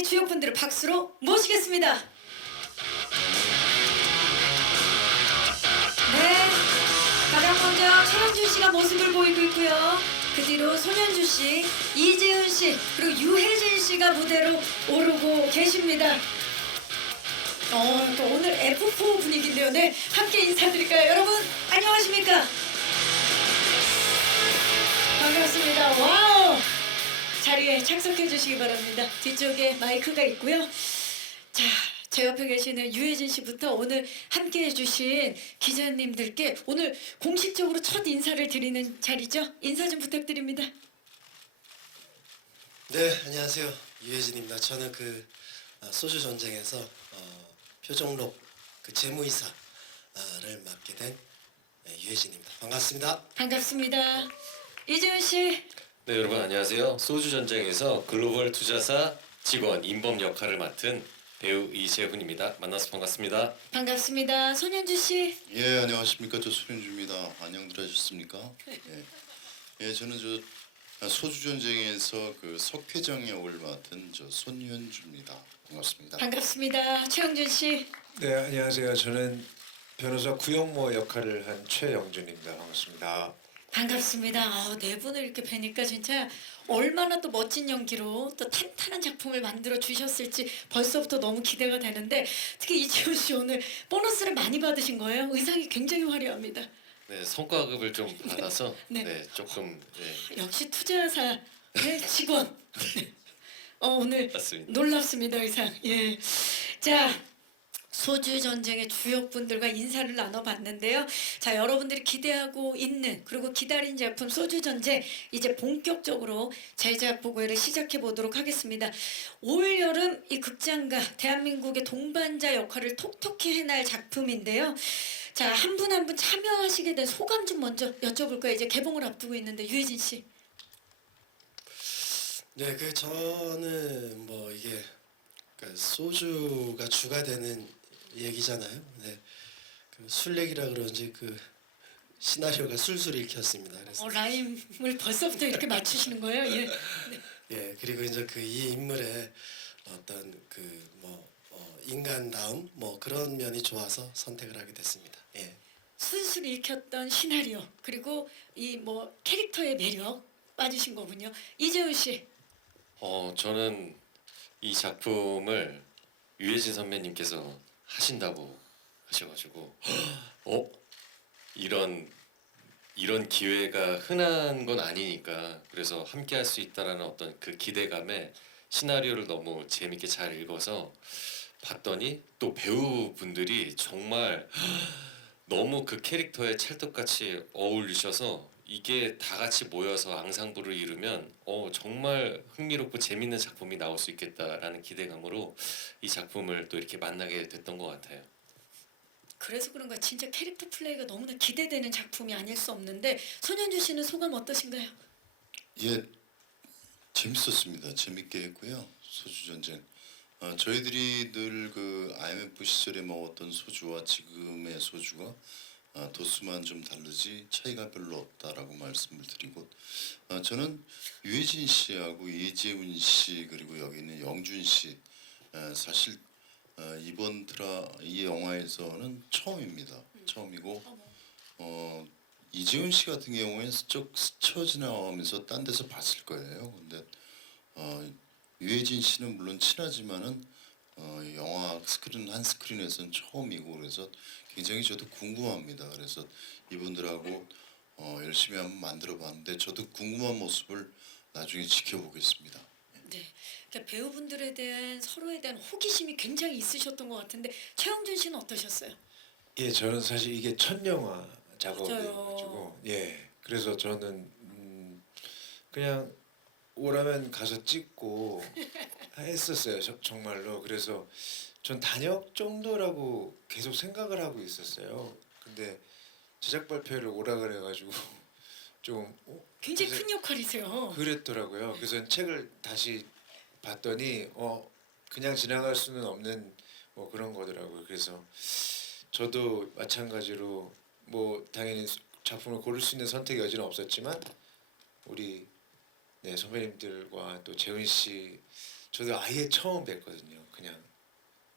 전쟁의 주역분들을 박수로 모시겠습니다. 네, 가장 먼저 최현준 씨가 모습을 보이고 있고요. 그 뒤로 손현주 씨, 이재훈 씨, 그리고 유해진 씨가 무대로 오르고 계십니다. 또 오늘 F4 분위기인데요. 네, 함께 인사드릴까요? 여러분, 안녕하십니까? 반갑습니다. 와우! 자리에 착석해 주시기 바랍니다. 뒤쪽에 마이크가 있고요. 자, 제 옆에 계시는 유해진 씨부터 오늘 함께 해주신 기자님들께 오늘 공식적으로 첫 인사를 드리는 자리죠. 인사 좀 부탁드립니다. 네, 안녕하세요. 유해진입니다. 저는 소주 전쟁에서 표정록 재무이사를 맡게 된 유해진입니다. 반갑습니다. 반갑습니다. 이재훈 씨. 네, 여러분 안녕하세요. 소주 전쟁에서 글로벌 투자사 직원 인범 역할을 맡은 배우 이재훈입니다. 만나서 반갑습니다. 반갑습니다. 손현주 씨. 예, 안녕하십니까. 저 손현주입니다. 안녕들 하셨습니까? 예, 저는 소주 전쟁에서 석회장 역을 맡은 손현주입니다. 반갑습니다. 반갑습니다. 최영준 씨. 네, 안녕하세요. 저는 변호사 구영모 역할을 한 최영준입니다. 반갑습니다. 반갑습니다. 네 분을 이렇게 뵈니까 진짜 얼마나 또 멋진 연기로 또 탄탄한 작품을 만들어 주셨을지 벌써부터 너무 기대가 되는데 특히 이지훈 씨 오늘 보너스를 많이 받으신 거예요? 의상이 굉장히 화려합니다. 네, 성과급을 좀 받아서 네. 네, 조금 역시 투자사의 직원. 오늘 맞습니다. 놀랍습니다 의상. 예. 자. 소주 전쟁의 주역분들과 인사를 나눠봤는데요. 자, 여러분들이 기대하고 있는 그리고 기다린 작품 소주 전쟁 이제 본격적으로 제작 보고회를 시작해 보도록 하겠습니다. 올 여름 이 극장가 대한민국의 동반자 역할을 톡톡히 해낼 작품인데요. 자, 한 분 한 분 참여하시게 된 소감 좀 먼저 여쭤볼까요? 이제 개봉을 앞두고 있는데 유해진 씨. 네, 저는 이게 소주가 주가 되는 얘기잖아요. 네, 술 얘기라 그런지 시나리오가 술술 읽혔습니다. 그래서 라임을 벌써부터 이렇게 맞추시는 거예요? 예. 네. 예, 그리고 이제 이 인물의 어떤 인간다움 그런 면이 좋아서 선택을 하게 됐습니다. 예. 순수히 읽혔던 시나리오 그리고 이 캐릭터의 매력 빠지신 거군요. 이재훈 씨. 저는 이 작품을 유해진 선배님께서 하신다고 하셔가지고 이런 기회가 흔한 건 아니니까 그래서 함께 할 수 있다라는 어떤 그 기대감에 시나리오를 너무 재밌게 잘 읽어서 봤더니 또 배우분들이 정말 너무 그 캐릭터에 찰떡같이 어울리셔서 이게 다 같이 모여서 앙상블을 이루면 정말 흥미롭고 재밌는 작품이 나올 수 있겠다라는 기대감으로 이 작품을 또 이렇게 만나게 됐던 것 같아요. 그래서 그런가 진짜 캐릭터 플레이가 너무나 기대되는 작품이 아닐 수 없는데 손현주 씨는 소감 어떠신가요? 예, 재밌었습니다. 재밌게 했고요. 소주 전쟁. 저희들이 늘 IMF 시절에 먹었던 소주와 지금의 소주가 도수만 좀 다르지 차이가 별로 없다라고 말씀을 드리고 저는 유해진 씨하고 이재훈 씨 그리고 여기 있는 영준 씨 사실 이번 이 영화에서는 처음입니다. 처음이고 이재훈 씨 같은 경우에는 스쳐 지나가면서 딴 데서 봤을 거예요. 근데 유해진 씨는 물론 친하지만은 영화 한 스크린에서는 처음이고 그래서 굉장히 저도 궁금합니다. 그래서 이분들하고 열심히 한번 만들어봤는데 저도 궁금한 모습을 나중에 지켜보겠습니다. 네, 그러니까 배우분들에 대한 서로에 대한 호기심이 굉장히 있으셨던 것 같은데 최영준 씨는 어떠셨어요? 예, 저는 사실 이게 첫 영화 작업이어가지고 맞아요. 그래서 저는 그냥 오라면 가서 찍고 했었어요. 정말로. 그래서 전 단역 정도라고 계속 생각을 하고 있었어요. 근데 제작 발표를 오라 그래가지고 좀 굉장히 그래서 큰 역할이세요. 그랬더라고요. 그래서 책을 다시 봤더니 그냥 지나갈 수는 없는 그런 거더라고요. 그래서 저도 마찬가지로 당연히 작품을 고를 수 있는 선택의 여지는 없었지만 우리 선배님들과 또 재훈 씨 저도 아예 처음 뵀거든요. 그냥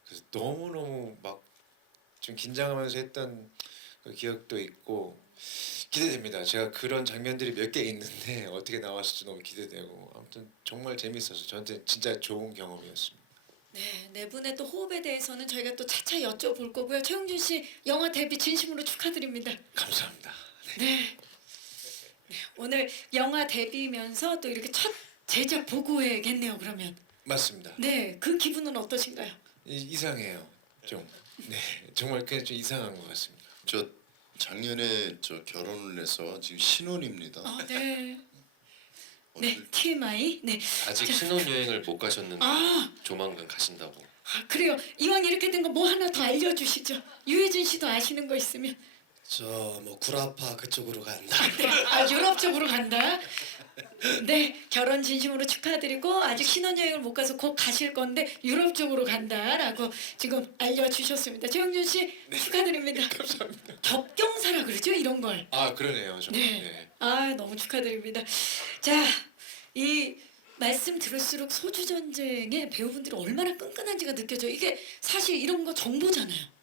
그래서 너무 너무 막 좀 긴장하면서 했던 그 기억도 있고 기대됩니다. 제가 그런 장면들이 몇 개 있는데 어떻게 나왔을지 너무 기대되고 아무튼 정말 재밌어서 저한테 진짜 좋은 경험이었습니다. 네, 네 분의 또 호흡에 대해서는 저희가 또 차차 여쭤볼 거고요. 최용준 씨 영화 데뷔 진심으로 축하드립니다. 감사합니다. 네. 네, 오늘 영화 데뷔면서 또 이렇게 첫 제작 보고회겠네요. 그러면 맞습니다. 네, 그 기분은 어떠신가요? 이상해요. 좀 네, 정말 그냥 좀 이상한 것 같습니다. 저 작년에 저 결혼을 해서 지금 신혼입니다. 네. 네, 오늘 TMI. 네. 아직 신혼여행을 못 가셨는데 아, 조만간 가신다고. 그래요. 이왕 이렇게 된 거 뭐 하나 더 알려주시죠. 유해진 씨도 아시는 거 있으면. 저 뭐 구라파 그쪽으로 간다. 아, 유럽 쪽으로 간다. 네, 결혼 진심으로 축하드리고 아직 신혼여행을 못 가서 곧 가실 건데 유럽 쪽으로 간다라고 지금 알려주셨습니다. 최영준 씨 축하드립니다. 감사합니다. 격경사라 그러죠 이런 걸. 아 그러네요. 좀. 네. 네. 아 너무 축하드립니다. 자, 이 말씀 들을수록 소주 전쟁의 배우분들이 얼마나 끈끈한지가 느껴져요. 이게 사실 이런 거 정보잖아요.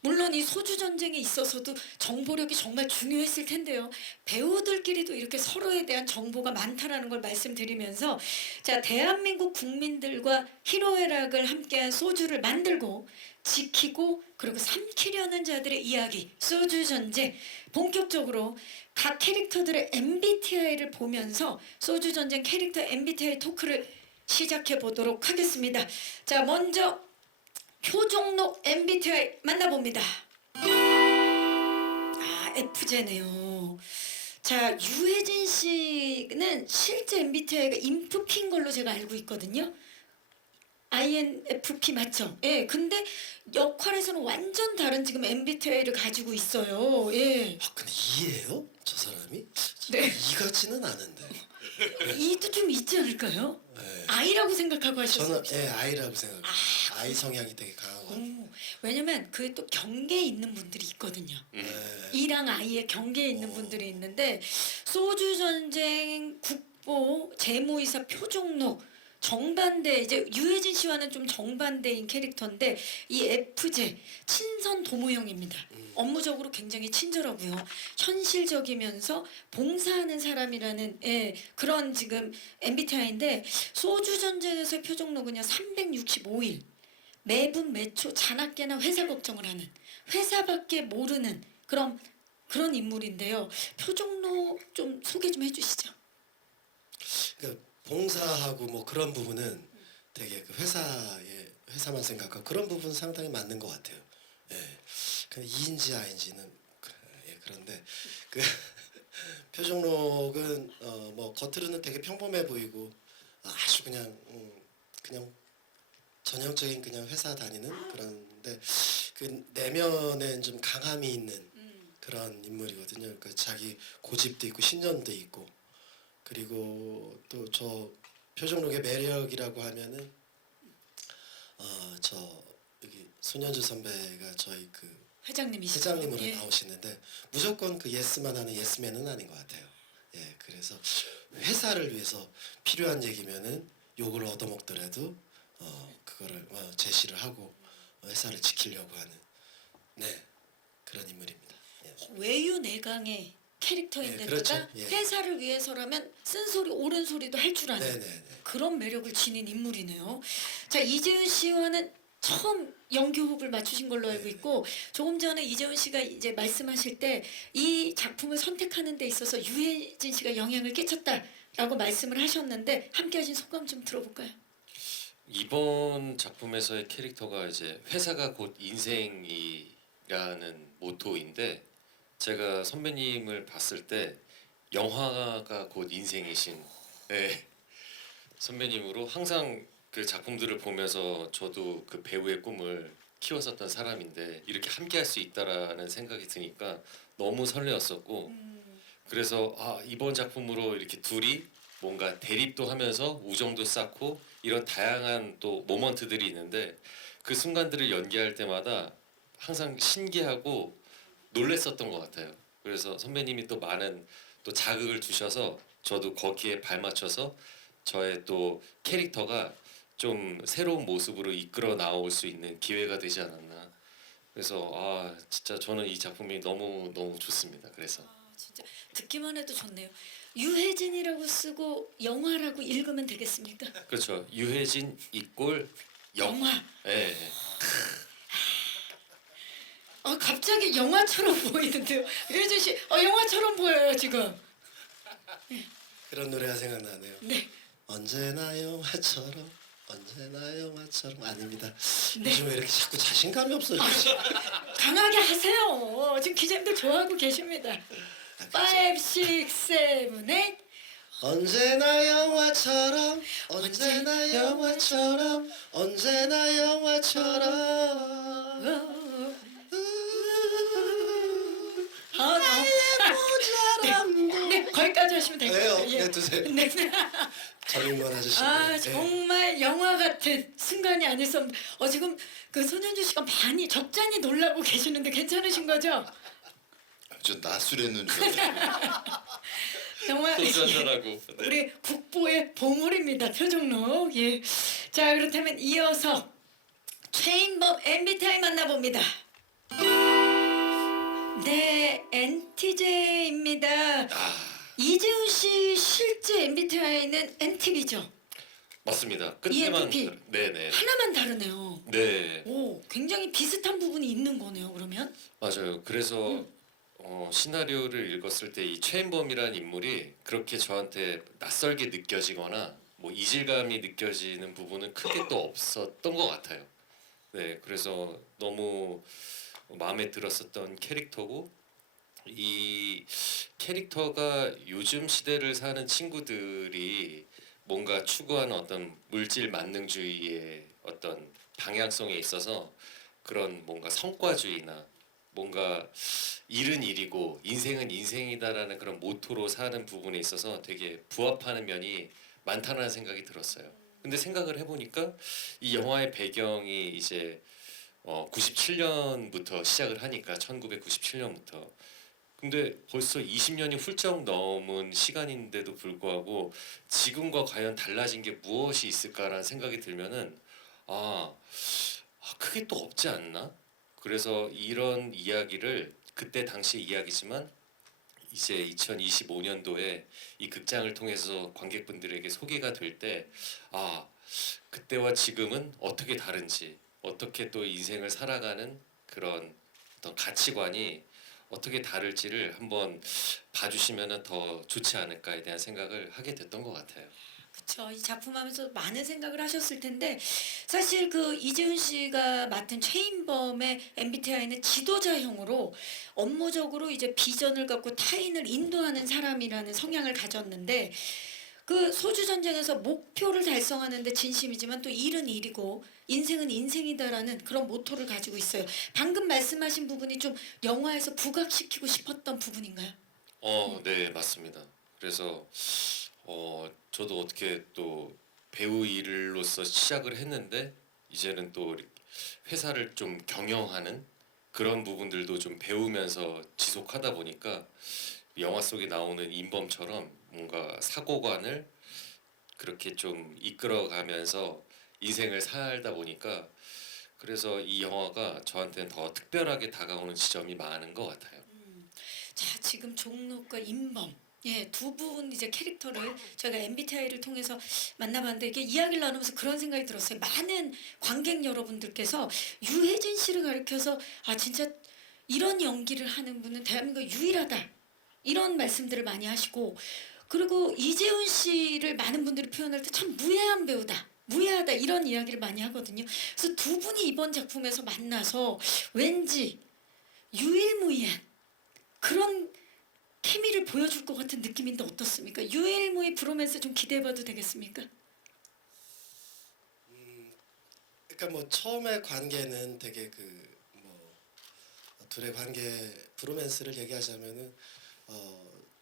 물론 이 소주 전쟁에 있어서도 정보력이 정말 중요했을 텐데요. 배우들끼리도 이렇게 서로에 대한 정보가 많다라는 걸 말씀드리면서 자, 대한민국 국민들과 희로애락을 함께한 소주를 만들고 지키고 그리고 삼키려는 자들의 이야기 소주 전쟁 본격적으로 각 캐릭터들의 MBTI를 보면서 소주 전쟁 캐릭터 MBTI 토크를 시작해 보도록 하겠습니다. 자, 먼저 표종록 MBTI 만나봅니다. 아, FJ네요. 자, 유해진 씨는 실제 MBTI가 인프피인 걸로 제가 알고 있거든요. INFP 맞죠? 예, 근데 역할에서는 완전 다른 지금 MBTI를 가지고 있어요. 예. 아, 근데 이예요? 저 사람이? 네. 이 같지는 않은데. 이도 좀 있지 않을까요? 네. I라고 생각하고 하셨어요. 저는 아이라고 생각해요. 아이 성향이 되게 강한 것 같아요. 왜냐면 그게 또 경계에 있는 분들이 있거든요. 네. 이랑 아이의 경계에 있는 분들이 있는데 소주 전쟁 국보 재무이사 표종록 정반대 이제 유해진 씨와는 좀 정반대인 캐릭터인데 이 FJ 친선 도모형입니다. 업무적으로 굉장히 친절하고요. 현실적이면서 봉사하는 사람이라는 그런 지금 MBTI인데 소주 전쟁에서의 표종록은요 365일 매분 매초 자나깨나 회사 걱정을 하는 회사밖에 모르는 그런 인물인데요. 표종록 좀 소개 좀 해주시죠. 그러니까 봉사하고 뭐 그런 부분은 되게 그 회사만 생각하고 그런 부분 상당히 맞는 것 같아요. 예. 근데 E인지 I인지는 그런데 그 표정록은 뭐 겉으로는 되게 평범해 보이고 아주 그냥 전형적인 그냥 회사 다니는 그런데 그 내면엔 좀 강함이 있는 그런 인물이거든요. 그 자기 고집도 있고 신념도 있고 그리고 또 저 표정록의 매력이라고 하면은 저 여기 손현주 선배가 저희 그 회장님이시죠. 회장님으로 예. 나오시는데 무조건 그 예스만 하는 예스맨은 아닌 것 같아요. 예, 그래서 회사를 위해서 필요한 얘기면은 욕을 얻어먹더라도 그거를 제시를 하고 회사를 지키려고 하는 그런 인물입니다. 예. 외유 내강의 캐릭터인데다가 네, 그렇죠. 예. 회사를 위해서라면 쓴소리 옳은 소리도 할 줄 아는 네네네. 그런 매력을 지닌 인물이네요. 자, 이재훈 씨와는 처음 연기 호흡을 맞추신 걸로 알고 있고 조금 전에 이재훈 씨가 이제 말씀하실 때 이 작품을 선택하는 데 있어서 유해진 씨가 영향을 끼쳤다라고 말씀을 하셨는데 함께 하신 소감 좀 들어볼까요? 이번 작품에서의 캐릭터가 이제 회사가 곧 인생이라는 모토인데 제가 선배님을 봤을 때 영화가 곧 인생이신 선배님으로 항상 그 작품들을 보면서 저도 그 배우의 꿈을 키웠었던 사람인데 이렇게 함께할 수 있다라는 생각이 드니까 너무 설레었었고 그래서 이번 작품으로 이렇게 둘이 뭔가 대립도 하면서 우정도 쌓고 이런 다양한 또 모먼트들이 있는데 그 순간들을 연기할 때마다 항상 신기하고 놀랬었던 것 같아요. 그래서 선배님이 또 많은 또 자극을 주셔서 저도 거기에 발맞춰서 저의 또 캐릭터가 좀 새로운 모습으로 이끌어 나올 수 있는 기회가 되지 않았나. 그래서 진짜 저는 이 작품이 너무 너무 좋습니다. 그래서 진짜 듣기만 해도 좋네요. 유해진이라고 쓰고 영화라고 읽으면 되겠습니까? 그렇죠. 유해진 이꼴 영화. 예. 갑자기 영화처럼 보이는데요. 유해진 씨, 영화처럼 보여요 지금. 그런 노래가 생각나네요. 네. 언제나 영화처럼 언제나 영화처럼 아닙니다. 네. 요즘 왜 이렇게 자꾸 자신감이 없어지지? 강하게 하세요. 지금 기자님들 좋아하고 계십니다. 5, 6, 7, 8. 언제나 영화처럼 언제나 영화처럼 언제나 영화처럼 네, 거기까지 하시면 될 것 왜요? 같아요. 네, 두세요. 네. 전인권 아저씨. 정말 영화 같은 순간이 아닐 수 없는. 지금 그 손현주 씨가 많이 적잖이 놀라고 계시는데 괜찮으신 거죠? 저 낮술했는 줄 알았어요. 정말 소주 한잔하고. 네. 우리 국보의 보물입니다. 표정록. 예. 자, 그렇다면 이어서 최인범 MBTI 만나봅니다. 네, NTJ입니다. 이재훈 씨 실제 MBTI는 NTV죠. 맞습니다. 끝에만 ENTP. 네네. 하나만 다르네요. 네. 오, 굉장히 비슷한 부분이 있는 거네요. 그러면 맞아요. 그래서 시나리오를 읽었을 때 이 최인범이라는 인물이 그렇게 저한테 낯설게 느껴지거나 뭐 이질감이 느껴지는 부분은 크게 또 없었던 것 같아요. 네, 그래서 너무 마음에 들었었던 캐릭터고 이 캐릭터가 요즘 시대를 사는 친구들이 뭔가 추구하는 어떤 물질 만능주의의 어떤 방향성에 있어서 그런 뭔가 성과주의나 뭔가 일은 일이고 인생은 인생이다라는 그런 모토로 사는 부분에 있어서 되게 부합하는 면이 많다는 생각이 들었어요. 근데 생각을 해보니까 이 영화의 배경이 이제 97년부터 시작을 하니까 1997년부터 근데 벌써 20년이 훌쩍 넘은 시간인데도 불구하고 지금과 과연 달라진 게 무엇이 있을까라는 생각이 들면은 크게 또 없지 않나? 그래서 이런 이야기를 그때 당시 이야기지만 이제 2025년도에 이 극장을 통해서 관객분들에게 소개가 될 때 그때와 지금은 어떻게 다른지 어떻게 또 인생을 살아가는 그런 어떤 가치관이 어떻게 다를지를 한번 봐주시면 더 좋지 않을까에 대한 생각을 하게 됐던 것 같아요. 그렇죠. 이 작품 하면서 많은 생각을 하셨을 텐데 사실 그 이재훈 씨가 맡은 최인범의 MBTI는 지도자형으로 업무적으로 이제 비전을 갖고 타인을 인도하는 사람이라는 성향을 가졌는데 그 소주 전쟁에서 목표를 달성하는데 진심이지만 또 일은 일이고 인생은 인생이다라는 그런 모토를 가지고 있어요. 방금 말씀하신 부분이 좀 영화에서 부각시키고 싶었던 부분인가요? 네, 맞습니다. 그래서 저도 어떻게 또 배우 일로서 시작을 했는데 이제는 또 회사를 좀 경영하는 그런 부분들도 좀 배우면서 지속하다 보니까 영화 속에 나오는 인범처럼 뭔가 사고관을 그렇게 좀 이끌어가면서 인생을 살다 보니까 그래서 이 영화가 저한테는 더 특별하게 다가오는 지점이 많은 것 같아요. 자, 지금 종록과 인범 두 분 이제 캐릭터를 저희가 MBTI를 통해서 만나봤는데 이게 이야기를 나누면서 그런 생각이 들었어요. 많은 관객 여러분들께서 유해진 씨를 가리켜서 진짜 이런 연기를 하는 분은 대한민국 유일하다 이런 말씀들을 많이 하시고 그리고 이재훈 씨를 많은 분들이 표현할 때 참 무해한 배우다. 무해하다 이런 이야기를 많이 하거든요. 그래서 두 분이 이번 작품에서 만나서 왠지 유일무이한 그런 케미를 보여줄 것 같은 느낌인데 어떻습니까? 유일무이 브로맨스 좀 기대해봐도 되겠습니까? 그러니까 뭐 처음에 관계는 되게 둘의 관계 브로맨스를 얘기하자면은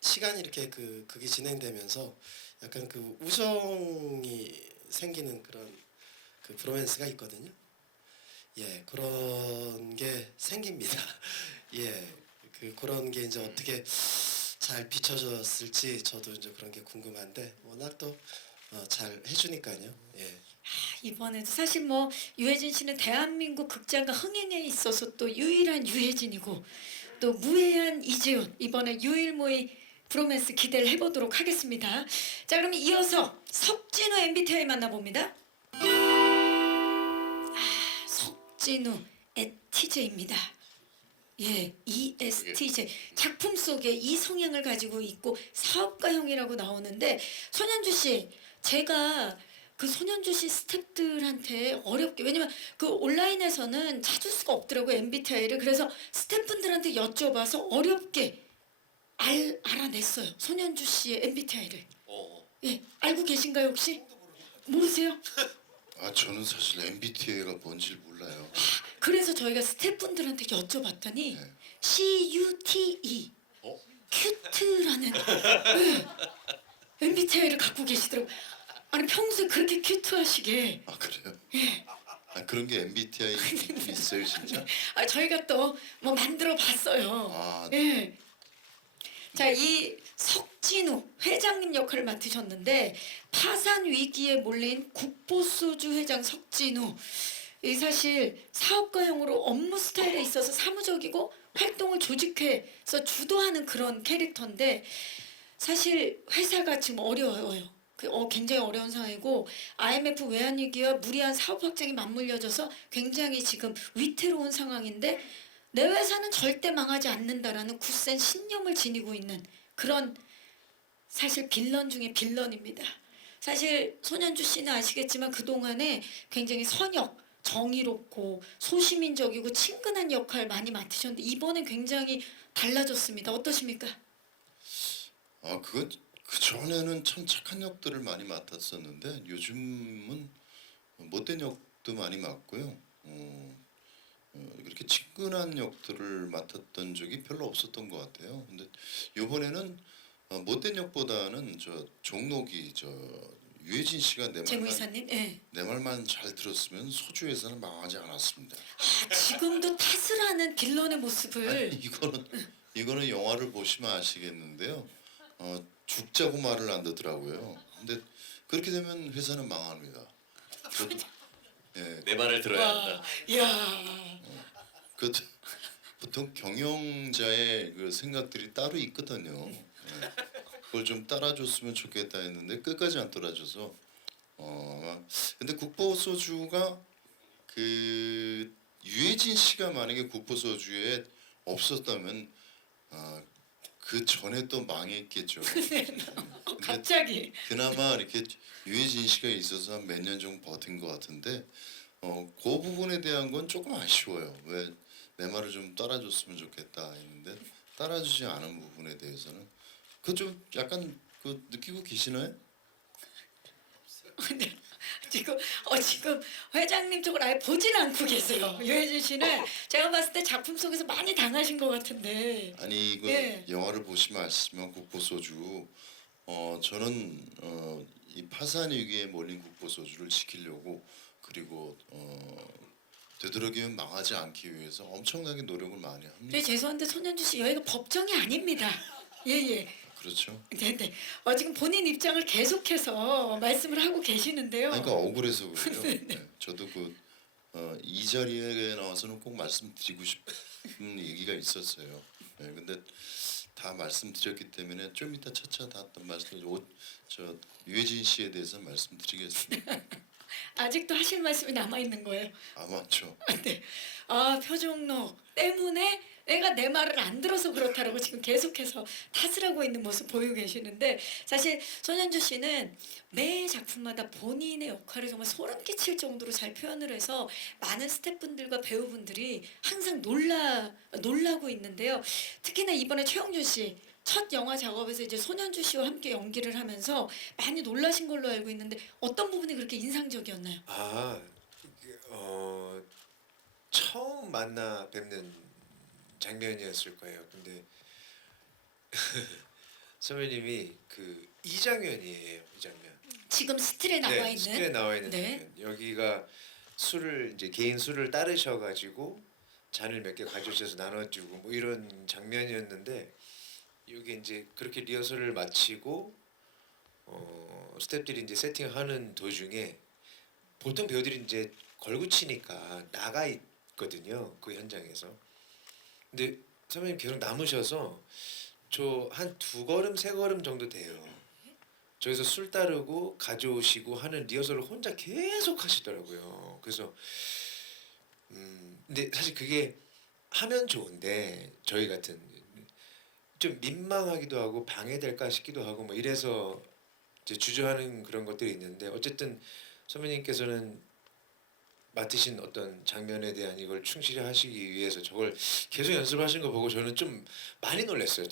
시간이 이렇게 극이 진행되면서 약간 그 우정이 생기는 그런 그 브로맨스가 있거든요. 예, 그런 게 생깁니다. 예, 그런 게 이제 어떻게 잘 비춰졌을지 저도 이제 그런 게 궁금한데 워낙 또 잘 해주니까요. 예. 이번에도 사실 뭐 유해진 씨는 대한민국 극장가 흥행에 있어서 또 유일한 유해진이고 또 무해한 이재훈, 이번에 유일무이 브로맨스 기대를 해보도록 하겠습니다. 자, 그럼 이어서 석진우 MBTI 만나봅니다. 석진우 ESTJ입니다. 예, ESTJ. 작품 속에 이 성향을 가지고 있고 사업가형이라고 나오는데, 손현주 씨, 제가 그 손현주 씨 스태프들한테 어렵게, 왜냐면 그 온라인에서는 찾을 수가 없더라고요, MBTI를. 그래서 스태프분들한테 여쭤봐서 어렵게 알아냈어요, 손현주 씨의 MBTI를. 예, 알고 계신가요 혹시? 모르세요? 아 저는 사실 MBTI가 뭔지 몰라요. 그래서 저희가 스태프분들한테 여쭤봤더니 네. CUTE 큐트라는 MBTI를 갖고 계시더라고요. 아니 평소에 그렇게 큐트하시게. 아 그래요? 아 그런 게 MBTI 있어요 진짜? 아 저희가 또 뭐 만들어 봤어요. 아 예. 자, 이 석진우 회장님 역할을 맡으셨는데, 파산 위기에 몰린 국보소주 회장 석진우, 이 사실 사업가형으로 업무 스타일에 있어서 사무적이고 활동을 조직해서 주도하는 그런 캐릭터인데, 사실 회사가 지금 어려워요. 굉장히 어려운 상황이고 IMF 외환위기와 무리한 사업 확장이 맞물려져서 굉장히 지금 위태로운 상황인데, 내 회사는 절대 망하지 않는다라는 굳센 신념을 지니고 있는 그런, 사실 빌런 중에 빌런입니다. 사실 손현주 씨는 아시겠지만 그동안에 굉장히 선역, 정의롭고 소시민적이고 친근한 역할 많이 맡으셨는데, 이번엔 굉장히 달라졌습니다. 어떠십니까? 아 그거 그 전에는 참 착한 역들을 많이 맡았었는데 요즘은 못된 역도 많이 맡고요. 이렇게 친근한 역들을 맡았던 적이 별로 없었던 것 같아요. 근데 이번에는 못된 역보다는 저 종록이 저 유해진 씨가 재무이사님, 예. 내 말만 잘 들었으면 소주 회사는 망하지 않았습니다. 아, 지금도 탓을 하는 빌런의 모습을. 아니, 이거는 영화를 보시면 아시겠는데요. 죽자고 말을 안 듣더라고요. 근데 그렇게 되면 회사는 망합니다. 예, 내 말을 들어야 한다. 와, 이야. 그 보통 경영자의 그 생각들이 따로 있거든요. 예, 그걸 좀 따라줬으면 좋겠다 했는데 끝까지 안 따라줘서 근데 국보소주가 그 유해진 씨가 만약에 국보소주에 없었다면 그 전에 또 망했겠죠. 근데 갑자기. 그나마 이렇게 유해진 씨가 있어서 한 몇 년 정도 버틴 것 같은데 그 부분에 대한 건 조금 아쉬워요. 왜 내 말을 좀 따라줬으면 좋겠다 했는데 따라주지 않은 부분에 대해서는 그 좀 약간 그 느끼고 계시나요? 근데 지금 회장님 쪽을 아예 보질 않고 계세요. 유해진 씨는 제가 봤을 때 작품 속에서 많이 당하신 것 같은데. 아니 이거 예. 영화를 보시면 아시지만 국보소주 저는 이 파산 위기에 몰린 국보소주를 지키려고 그리고 되도록이면 망하지 않기 위해서 엄청나게 노력을 많이 합니다. 네, 죄송한데 손현주 씨, 여기가 법정이 아닙니다. 예예. 그렇죠. 네네. 지금 본인 입장을 계속해서 말씀을 하고 계시는데요. 아니, 그러니까 억울해서 그래요. 네. 저도 이 자리에 나와서는 꼭 말씀드리고 싶은 얘기가 있었어요. 네, 근데 다 말씀드렸기 때문에 좀 이따 차차 다 말씀 저 유해진 씨에 대해서 말씀드리겠습니다. 아직도 하실 말씀이 남아 있는 거예요. 아마죠. 네. 아, 표정록 때문에 내가 내 말을 안 들어서 그렇다라고 지금 계속해서 탓을 하고 있는 모습 보이고 계시는데, 사실 손현주 씨는 매 작품마다 본인의 역할을 정말 소름 끼칠 정도로 잘 표현을 해서 많은 스태프분들과 배우분들이 항상 놀라고 있는데요. 특히나 이번에 최영준 씨 첫 영화 작업에서 이제 손현주 씨와 함께 연기를 하면서 많이 놀라신 걸로 알고 있는데, 어떤 부분이 그렇게 인상적이었나요? 처음 만나 뵙는 장면이었을 거예요. 근데 선배님이 그 이 장면이에요. 이 장면. 지금 스틸에 나와 네, 있는. 스크린에 나와 있는 네. 장면. 여기가 술을 이제 개인 술을 따르셔가지고 잔을 몇 개 가져오셔서 나눠주고 뭐 이런 장면이었는데, 이게 이제 그렇게 리허설을 마치고 스태프들이 이제 세팅하는 도중에 보통 배우들이 이제 걸구치니까 나가 있거든요. 그 현장에서. 근데 선배님 계속 남으셔서 저 한 2걸음 3걸음 정도 돼요. 저기서 술 따르고 가져오시고 하는 리허설을 혼자 계속 하시더라고요. 그래서 근데 사실 그게 하면 좋은데 저희 같은 좀 민망하기도 하고 방해될까 싶기도 하고 뭐 이래서 이제 주저하는 그런 것들이 있는데 어쨌든 선배님께서는 맡으신 어떤 장면에 대한 이걸 충실히 하시기 위해서 저걸 계속 연습하신 거 보고 저는 좀 많이 놀랐어요.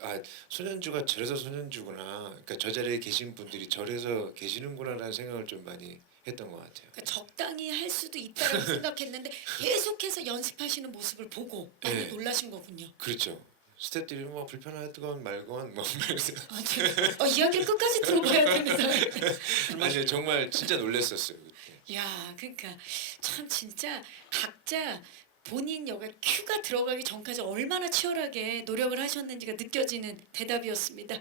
아 손현주가 저래서 손현주구나. 그러니까 저 자리에 계신 분들이 저래서 계시는구나라는 생각을 좀 많이 했던 것 같아요. 그러니까 적당히 할 수도 있다라고 생각했는데 계속해서 연습하시는 모습을 보고 많이 네. 놀라신 거군요. 그렇죠. 스태프들이 뭐 불편하건 말건 뭐 아, 이야기를 끝까지 들어봐야 되는 사람. 아니요 정말 진짜 놀랐었어요. 그때. 야, 그러니까 참 진짜 각자 본인 역할 큐가 들어가기 전까지 얼마나 치열하게 노력을 하셨는지가 느껴지는 대답이었습니다.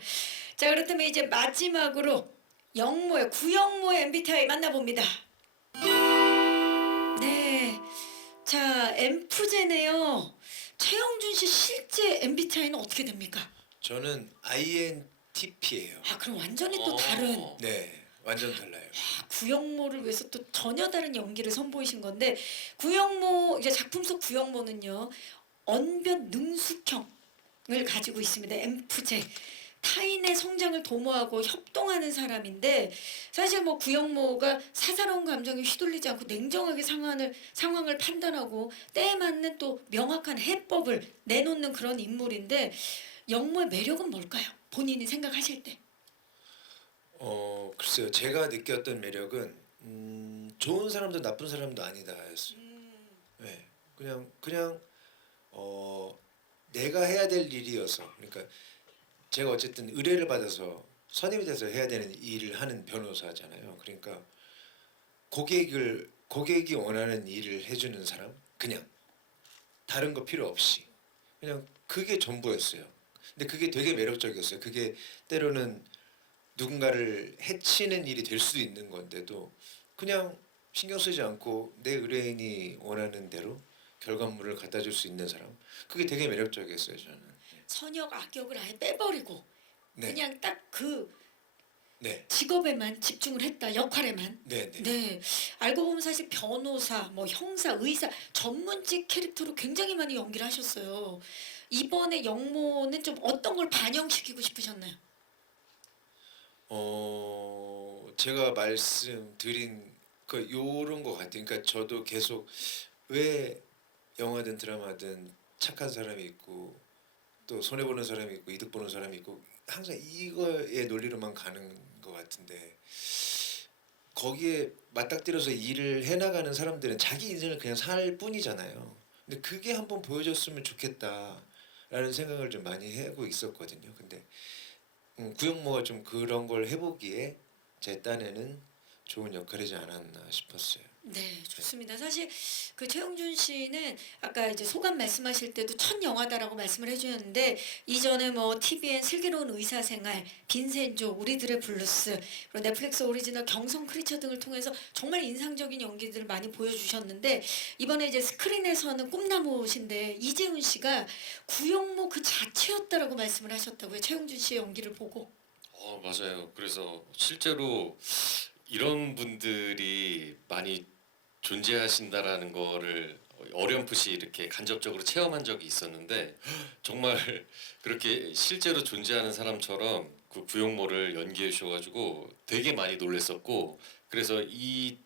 자, 그렇다면 이제 마지막으로 영모의 구영모의 MBTI 만나봅니다. 네, 자 엠프제네요. 최영준 씨 실제 MBTI는 어떻게 됩니까? 저는 INTP예요. 아, 그럼 완전히 또 다른. 네, 완전 달라요. 구영모를 위해서 또 전혀 다른 연기를 선보이신 건데 구영모 이제 작품 속 구영모는요 언변 능숙형을 가지고 있습니다. 엠프제 타인의 성장을 도모하고 협동하는 사람인데 사실 뭐 구영모가 사사로운 감정에 휘둘리지 않고 냉정하게 상황을 판단하고 때에 맞는 또 명확한 해법을 내놓는 그런 인물인데 영모의 매력은 뭘까요? 본인이 생각하실 때. 글쎄요. 제가 느꼈던 매력은 좋은 사람도 나쁜 사람도 아니다였어요. 네, 그냥 내가 해야 될 일이어서 그러니까 제가 어쨌든 의뢰를 받아서 선임이 돼서 해야 되는 일을 하는 변호사잖아요. 그러니까 고객이 원하는 일을 해주는 사람 그냥 다른 거 필요 없이 그냥 그게 전부였어요. 근데 그게 되게 매력적이었어요. 그게 때로는 누군가를 해치는 일이 될 수도 있는 건데도 그냥 신경 쓰지 않고 내 의뢰인이 원하는 대로 결과물을 갖다 줄 수 있는 사람 그게 되게 매력적이었어요. 저는. 선역 악역을 아예 빼버리고 네. 그냥 딱 그 네. 직업에만 집중을 했다 역할에만. 네. 네. 네, 알고 보면 사실 변호사, 뭐 형사, 의사 전문직 캐릭터로 굉장히 많이 연기를 하셨어요. 이번에 영모는 좀 어떤 걸 반영시키고 싶으셨나요? 제가 말씀드린 그 요런 거 같아요. 그러니까 저도 계속 왜 영화든 드라마든 착한 사람이 있고 또 손해 보는 사람이 있고 이득 보는 사람이 있고 항상 이거의 논리로만 가는 것 같은데 거기에 맞닥뜨려서 일을 해나가는 사람들은 자기 인생을 그냥 살 뿐이잖아요. 근데 그게 한번 보여줬으면 좋겠다라는 생각을 좀 많이 하고 있었거든요. 근데 구영모가 좀 그런 걸 해보기에 제 딴에는 좋은 역할이지 않았나 싶었어요. 네, 좋습니다. 사실 그 최영준 씨는 아까 이제 소감 말씀하실 때도 첫 영화다라고 말씀을 해주셨는데 이전에 뭐 TVN 슬기로운 의사생활, 빈센조, 우리들의 블루스, 그리고 넷플릭스 오리지널 경성 크리처 등을 통해서 정말 인상적인 연기들을 많이 보여주셨는데 이번에 이제 스크린에서는 꿈나무신데 이재훈 씨가 구영모 그 자체였다라고 말씀을 하셨다고요. 최영준 씨의 연기를 보고. 맞아요. 그래서 실제로 이런 분들이 많이 존재하신다라는 거를 어렴풋이 이렇게 간접적으로 체험한 적이 있었는데 정말 그렇게 실제로 존재하는 사람처럼 그 구용모를 연기해 주셔가지고 되게 많이 놀랬었고 그래서 이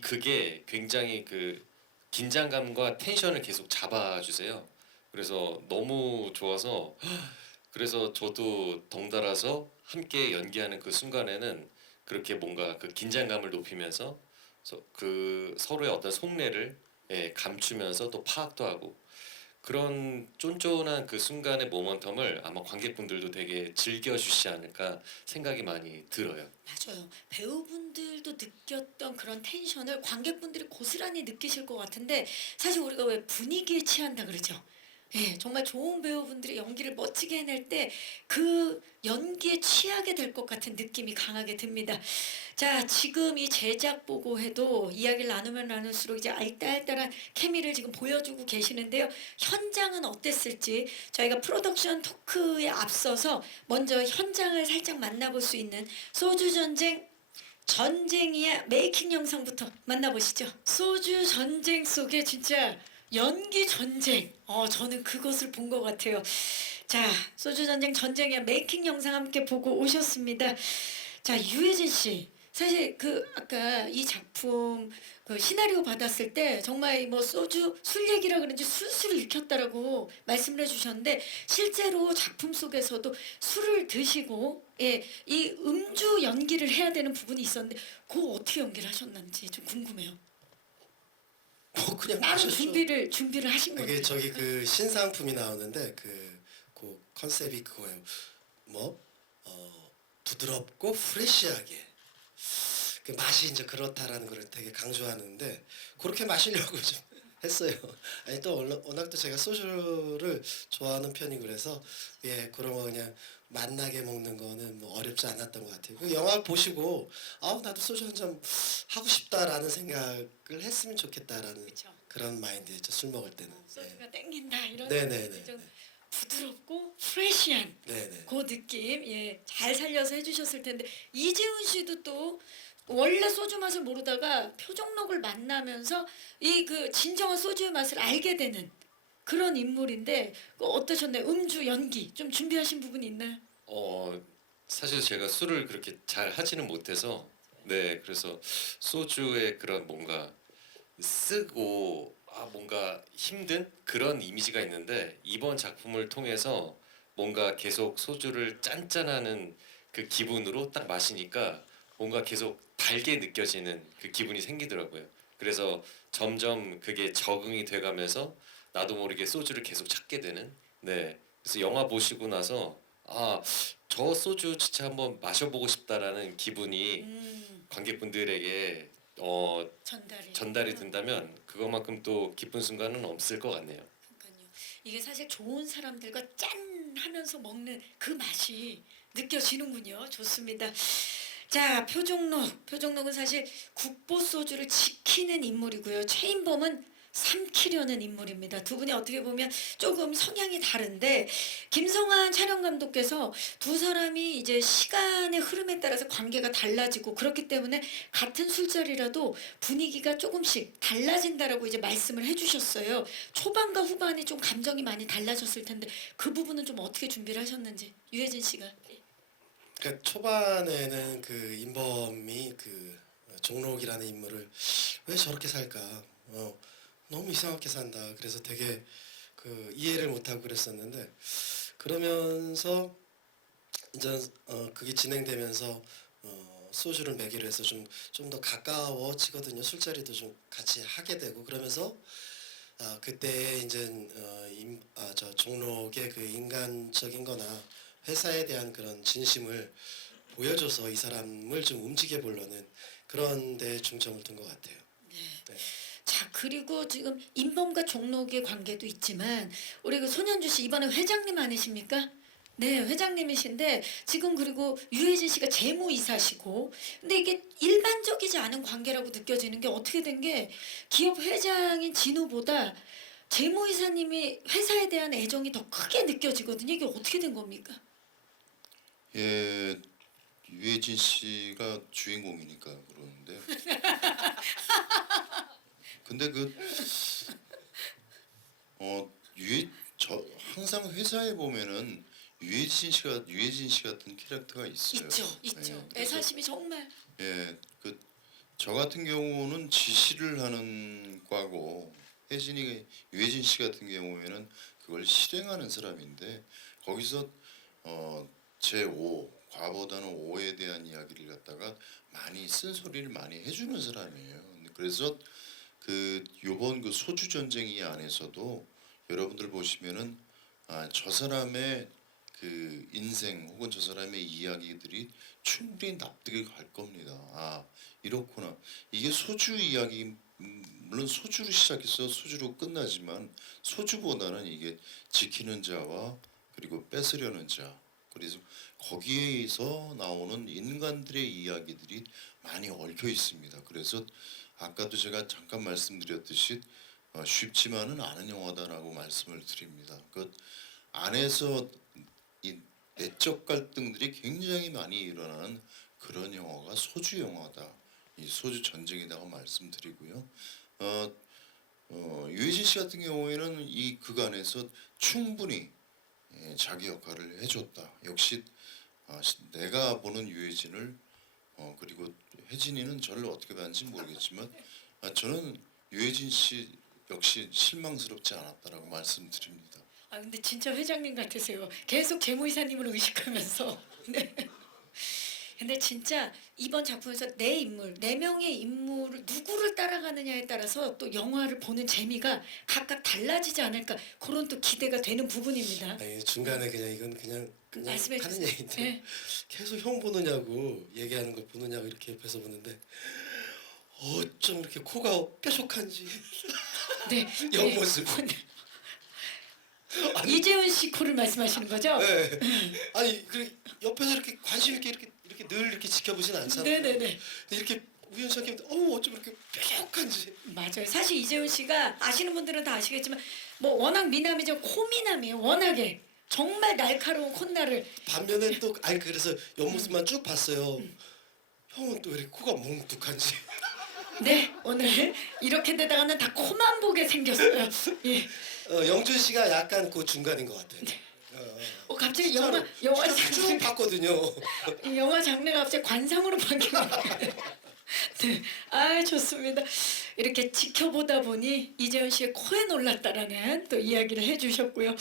극에 굉장히 그 긴장감과 텐션을 계속 잡아주세요. 그래서 너무 좋아서 그래서 저도 덩달아서 함께 연기하는 그 순간에는 그렇게 뭔가 그 긴장감을 높이면서 그 서로의 어떤 속내를 감추면서 또 파악도 하고 그런 쫀쫀한 그 순간의 모먼텀을 아마 관객분들도 되게 즐겨주시지 않을까 생각이 많이 들어요. 맞아요. 배우분들도 느꼈던 그런 텐션을 관객분들이 고스란히 느끼실 것 같은데 사실 우리가 왜 분위기에 취한다 그러죠. 예, 정말 좋은 배우분들이 연기를 멋지게 해낼 때 그 연기에 취하게 될 것 같은 느낌이 강하게 듭니다. 자, 지금 이 제작 보고 해도 이야기를 나누면 나눌수록 이제 알딸딸한 케미를 지금 보여주고 계시는데요. 현장은 어땠을지 저희가 프로덕션 토크에 앞서서 먼저 현장을 살짝 만나볼 수 있는 소주 전쟁이야 메이킹 영상부터 만나보시죠. 소주 전쟁 속에 진짜 연기 전쟁. 저는 그것을 본 것 같아요. 자, 소주 전쟁이야 메이킹 영상 함께 보고 오셨습니다. 자, 유해진 씨. 사실 그 아까 이 작품 그 시나리오 받았을 때 정말 뭐 소주 술 얘기라 그런지 술술 읽혔다라고 말씀을 해주셨는데 실제로 작품 속에서도 술을 드시고 이 음주 연기를 해야 되는 부분이 있었는데 그거 어떻게 연기를 하셨는지 좀 궁금해요. 뭐 그냥 따로 하셨죠. 준비를 하신 이게 거예요. 저기 그 신상품이 나오는데 그 컨셉이 그거예요. 뭐 부드럽고 프레시하게 그 맛이 이제 그렇다라는 걸 되게 강조하는데 그렇게 마시려고 좀 했어요. 아니 또 워낙 또 제가 소주를 좋아하는 편이고 그래서 그런 거 그냥 맛나게 먹는 거는 뭐 어렵지 않았던 것 같아요. 그 영화 보시고 나도 소주 한 잔 하고 싶다라는 생각을 했으면 좋겠다라는 그쵸. 그런 마인드였죠. 술 먹을 때는. 소주가 땡긴다 이런 네네네. 좀 부드럽고 프레시한 네네. 그 느낌 잘 살려서 해주셨을 텐데 이재훈 씨도 또 원래 소주 맛을 모르다가 표정록을 만나면서 이 그 진정한 소주의 맛을 알게 되는 그런 인물인데 어떠셨나요? 음주 연기 좀 준비하신 부분이 있나요? 사실 제가 술을 그렇게 잘 하지는 못해서 네 그래서 소주의 그런 뭔가 쓰고 뭔가 힘든 그런 이미지가 있는데 이번 작품을 통해서 뭔가 계속 소주를 짠짠하는 그 기분으로 딱 마시니까 뭔가 계속 달게 느껴지는 그 기분이 생기더라고요. 그래서 점점 그게 적응이 돼가면서 나도 모르게 소주를 계속 찾게 되는 네 그래서 영화 보시고 나서 저 소주 진짜 한번 마셔보고 싶다라는 기분이 관객분들에게 전달이 된다면 그것만큼 또 기쁜 순간은 없을 것 같네요. 그러니까요. 이게 사실 좋은 사람들과 짠 하면서 먹는 그 맛이 느껴지는군요. 좋습니다. 자, 표정록은 사실 국보 소주를 지키는 인물이고요. 최인범은 삼키려는 인물입니다. 두 분이 어떻게 보면 조금 성향이 다른데 김성환 촬영 감독께서 두 사람이 이제 시간의 흐름에 따라서 관계가 달라지고 그렇기 때문에 같은 술자리라도 분위기가 조금씩 달라진다라고 이제 말씀을 해주셨어요. 초반과 후반이 좀 감정이 많이 달라졌을 텐데 그 부분은 좀 어떻게 준비를 하셨는지 유해진 씨가. 그러니까 초반에는 그 인범이 그 종록이라는 인물을 왜 저렇게 살까? 너무 이상하게 산다. 그래서 되게 그 이해를 못하고 그랬었는데 그러면서 이제 그게 진행되면서 소주를 먹이로 해서 좀 더 가까워지거든요. 술자리도 좀 같이 하게 되고 그러면서 그때 이제 저 종록의 그 인간적인거나 회사에 대한 그런 진심을 보여줘서 이 사람을 좀 움직여 보려는 그런 데 중점을 둔 것 같아요. 네. 자, 그리고 지금 인범과 종록의 관계도 있지만 우리 그 손현주 씨 이번에 회장님 아니십니까? 네, 회장님이신데 지금 그리고 유해진 씨가 재무이사시고 근데 이게 일반적이지 않은 관계라고 느껴지는 게 어떻게 된 게 기업 회장인 진우보다 재무이사님이 회사에 대한 애정이 더 크게 느껴지거든요. 이게 어떻게 된 겁니까? 유해진 씨가 주인공이니까 그러는데 근데 항상 회사에 보면은 유해진 씨 같은 캐릭터가 있어요. 있죠. 그래서 애사심이 정말. 저 같은 경우는 지시를 하는 과고 유해진 씨 같은 경우에는 그걸 실행하는 사람인데 거기서 제5 과보다는 5에 대한 이야기를 갖다가 많이 쓴소리를 많이 해주는 사람이에요. 그래서 요번 그 소주 전쟁이 안에서도 여러분들 보시면은 저 사람의 그 인생 혹은 저 사람의 이야기들이 충분히 납득이 갈 겁니다. 이렇구나. 이게 소주 이야기 물론 소주로 시작해서 소주로 끝나지만 소주보다는 이게 지키는 자와 그리고 뺏으려는 자, 그래서 거기에서 나오는 인간들의 이야기들이 많이 얽혀 있습니다. 그래서 아까도 제가 잠깐 말씀드렸듯이 쉽지만은 않은 영화다라고 말씀을 드립니다. 그 안에서 이 내적 갈등들이 굉장히 많이 일어나는 그런 영화가 소주 영화다. 이 소주 전쟁이라고 말씀드리고요. 유해진 씨 같은 경우에는 이 극안에서 충분히 자기 역할을 해줬다. 역시 내가 보는 유해진을 그리고 혜진이는 저를 어떻게 봤는지 모르겠지만 저는 유해진 씨 역시 실망스럽지 않았다라고 말씀드립니다. 아 근데 진짜 회장님 같으세요. 계속 재무이사님을 의식하면서. 네. 근데 진짜 이번 작품에서 내 인물, 네 명의 인물을 누구를 따라가느냐에 따라서 또 영화를 보는 재미가 각각 달라지지 않을까 그런 또 기대가 되는 부분입니다. 아니, 중간에 그냥 이건 그냥 말씀해 하는 주세요. 얘기인데 네. 계속 형 보느냐고 얘기하는 거 보느냐고 이렇게 옆에서 보는데 어쩜 이렇게 코가 뾰족한지 네. 옆모습. 이재훈 씨 코를 말씀하시는 거죠? 네. 아니 그 옆에서 이렇게 관심 있게 이렇게 늘 이렇게 지켜보진 않잖아요. 네네네. 근데 이렇게 우연찮게 어쩜 이렇게 뾰족한지. 맞아요. 사실 이재훈 씨가 아시는 분들은 다 아시겠지만 뭐 워낙 미남이죠. 코미남이에요. 워낙에 정말 날카로운 콧날을 반면에 또 아니 그래서 옆모습만 쭉 봤어요. 형은 또 왜 이렇게 코가 뭉툭한지. 네 오늘 이렇게 되다가는 다 코만 보게 생겼어요. 예. 영준 씨가 약간 그 중간인 것 같아요. 갑자기 진짜로 영화 쭉 장르 봤거든요. 영화 장르가 갑자기 관상으로 바뀌는 거예요. 네, 아 좋습니다. 이렇게 지켜보다 보니 이재훈 씨의 코에 놀랐다라는 또 이야기를 해주셨고요.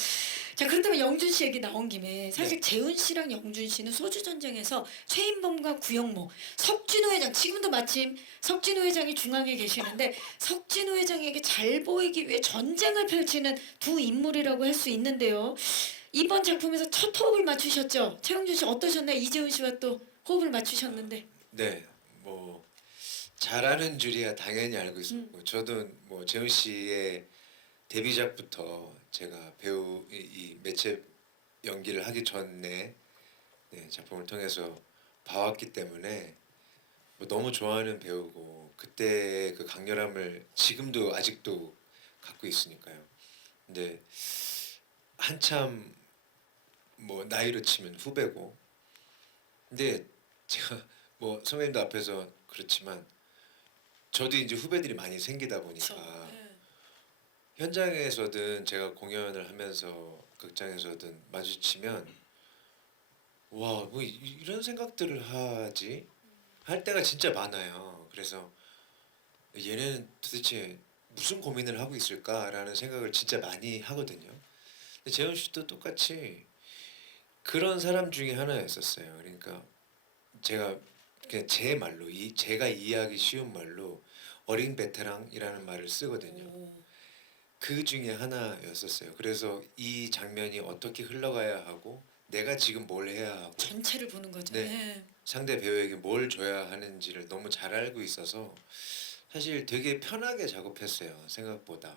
자 그렇다면 영준 씨 얘기 나온 김에 사실 재훈 씨랑 영준 씨는 소주 전쟁에서 최인범과 구영모, 석진호 회장 지금도 마침 석진호 회장이 중앙에 계시는데 석진호 회장에게 잘 보이기 위해 전쟁을 펼치는 두 인물이라고 할 수 있는데요. 이번 작품에서 첫 호흡을 맞추셨죠? 최영준 씨 어떠셨나요? 이재훈 씨와 또 호흡을 맞추셨는데. 네, 뭐 잘하는 줄이야 당연히 알고 있었고 저도 뭐 재훈 씨의 데뷔작부터 제가 배우 이 매체 연기를 하기 전에 작품을 통해서 봐왔기 때문에 뭐 너무 좋아하는 배우고 그때 그 강렬함을 지금도 아직도 갖고 있으니까요. 근데 한참 뭐 나이로 치면 후배고 근데 제가 뭐 선배님도 앞에서 그렇지만 저도 이제 후배들이 많이 생기다 보니까 네. 현장에서든 제가 공연을 하면서 극장에서든 마주치면 와 뭐 이런 생각들을 하지 할 때가 진짜 많아요. 그래서 얘네는 도대체 무슨 고민을 하고 있을까라는 생각을 진짜 많이 하거든요. 근데 재현 씨도 똑같이 그런 사람 중에 하나였었어요. 그러니까 제가 그냥 제 말로 제가 이해하기 쉬운 말로 어린 베테랑이라는 말을 쓰거든요. 오, 그 중에 하나였었어요. 그래서 이 장면이 어떻게 흘러가야 하고 내가 지금 뭘 해야 하고 전체를 보는 거죠. 네. 네. 상대 배우에게 뭘 줘야 하는지를 너무 잘 알고 있어서 사실 되게 편하게 작업했어요. 생각보다.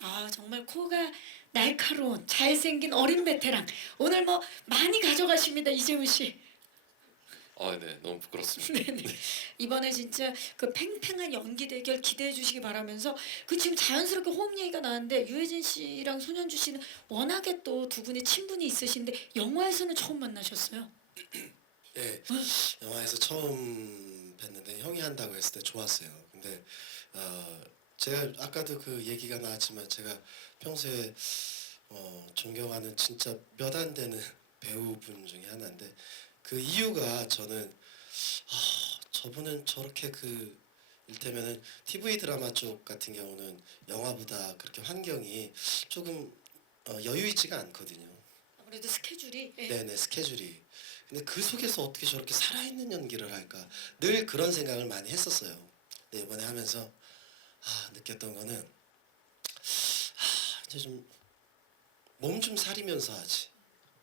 아 정말 코가 날카로운 잘생긴 어린 베테랑. 오늘 뭐 많이 가져가십니다 이재훈 씨. 네, 너무 부끄럽습니다. 네네. 이번에 진짜 그 팽팽한 연기 대결 기대해 주시기 바라면서 그 지금 자연스럽게 호흡 얘기가 나왔는데 유해진 씨랑 손현주 씨는 워낙에 또 두 분이 친분이 있으신데 영화에서는 처음 만나셨어요. 예, 영화에서 처음 뵀는데 형이 한다고 했을 때 좋았어요. 근데 제가 아까도 그 얘기가 나왔지만 제가 평소에 존경하는 진짜 몇 안 되는 배우분 중에 하나인데 그 이유가 저는 저분은 저렇게 그 일테면은 TV 드라마 쪽 같은 경우는 영화보다 그렇게 환경이 조금 여유 있지가 않거든요. 아무래도 스케줄이 예. 네네 스케줄이. 근데 그 속에서 어떻게 저렇게 살아있는 연기를 할까 늘 그런 생각을 많이 했었어요. 근데 이번에 하면서 느꼈던 거는 이제 좀 몸 좀 사리면서 하지.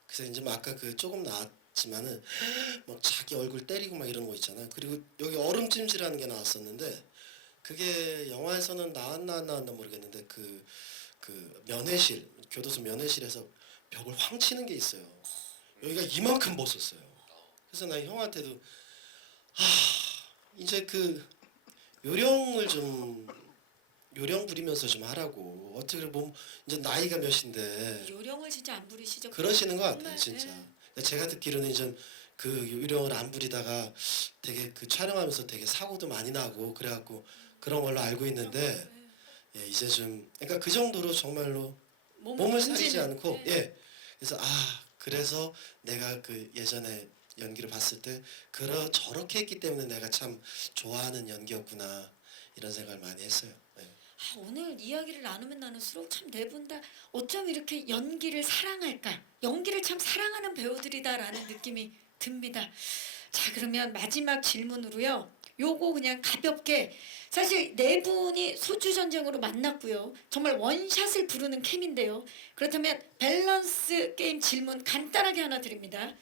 그래서 이제 뭐 아까 그 조금 나왔지만은 막 자기 얼굴 때리고 막 이런 거 있잖아. 그리고 여기 얼음찜질하는 게 나왔었는데 그게 영화에서는 나왔나 안 나왔나 모르겠는데 그 면회실 교도소 면회실에서 벽을 황 치는 게 있어요. 여기가 이만큼 벗었어요. 그래서 나 형한테도 이제 그 요령 부리면서 좀 하라고. 어떻게 보면 이제 나이가 몇인데 요령을 진짜 안 부리시죠? 그러시는 것 같아요, 정말, 진짜. 예. 제가 듣기로는 이제 그 요령을 안 부리다가 되게 그 촬영하면서 되게 사고도 많이 나고 그래갖고 그런 걸로 알고 있는데 예, 이제 좀 그러니까 그 정도로 정말로 몸을 사리지 던지는, 않고 예. 예. 그래서 그래서 내가 그 예전에 연기를 봤을 때 저렇게 했기 때문에 내가 참 좋아하는 연기였구나 이런 생각을 많이 했어요. 예. 오늘 이야기를 나누면 나눌수록 참 네 분 다 어쩜 이렇게 연기를 사랑할까? 연기를 참 사랑하는 배우들이다라는 느낌이 듭니다. 자, 그러면 마지막 질문으로요. 요거 그냥 가볍게 사실 네 분이 소주 전쟁으로 만났고요. 정말 원샷을 부르는 캠인데요. 그렇다면 밸런스 게임 질문 간단하게 하나 드립니다.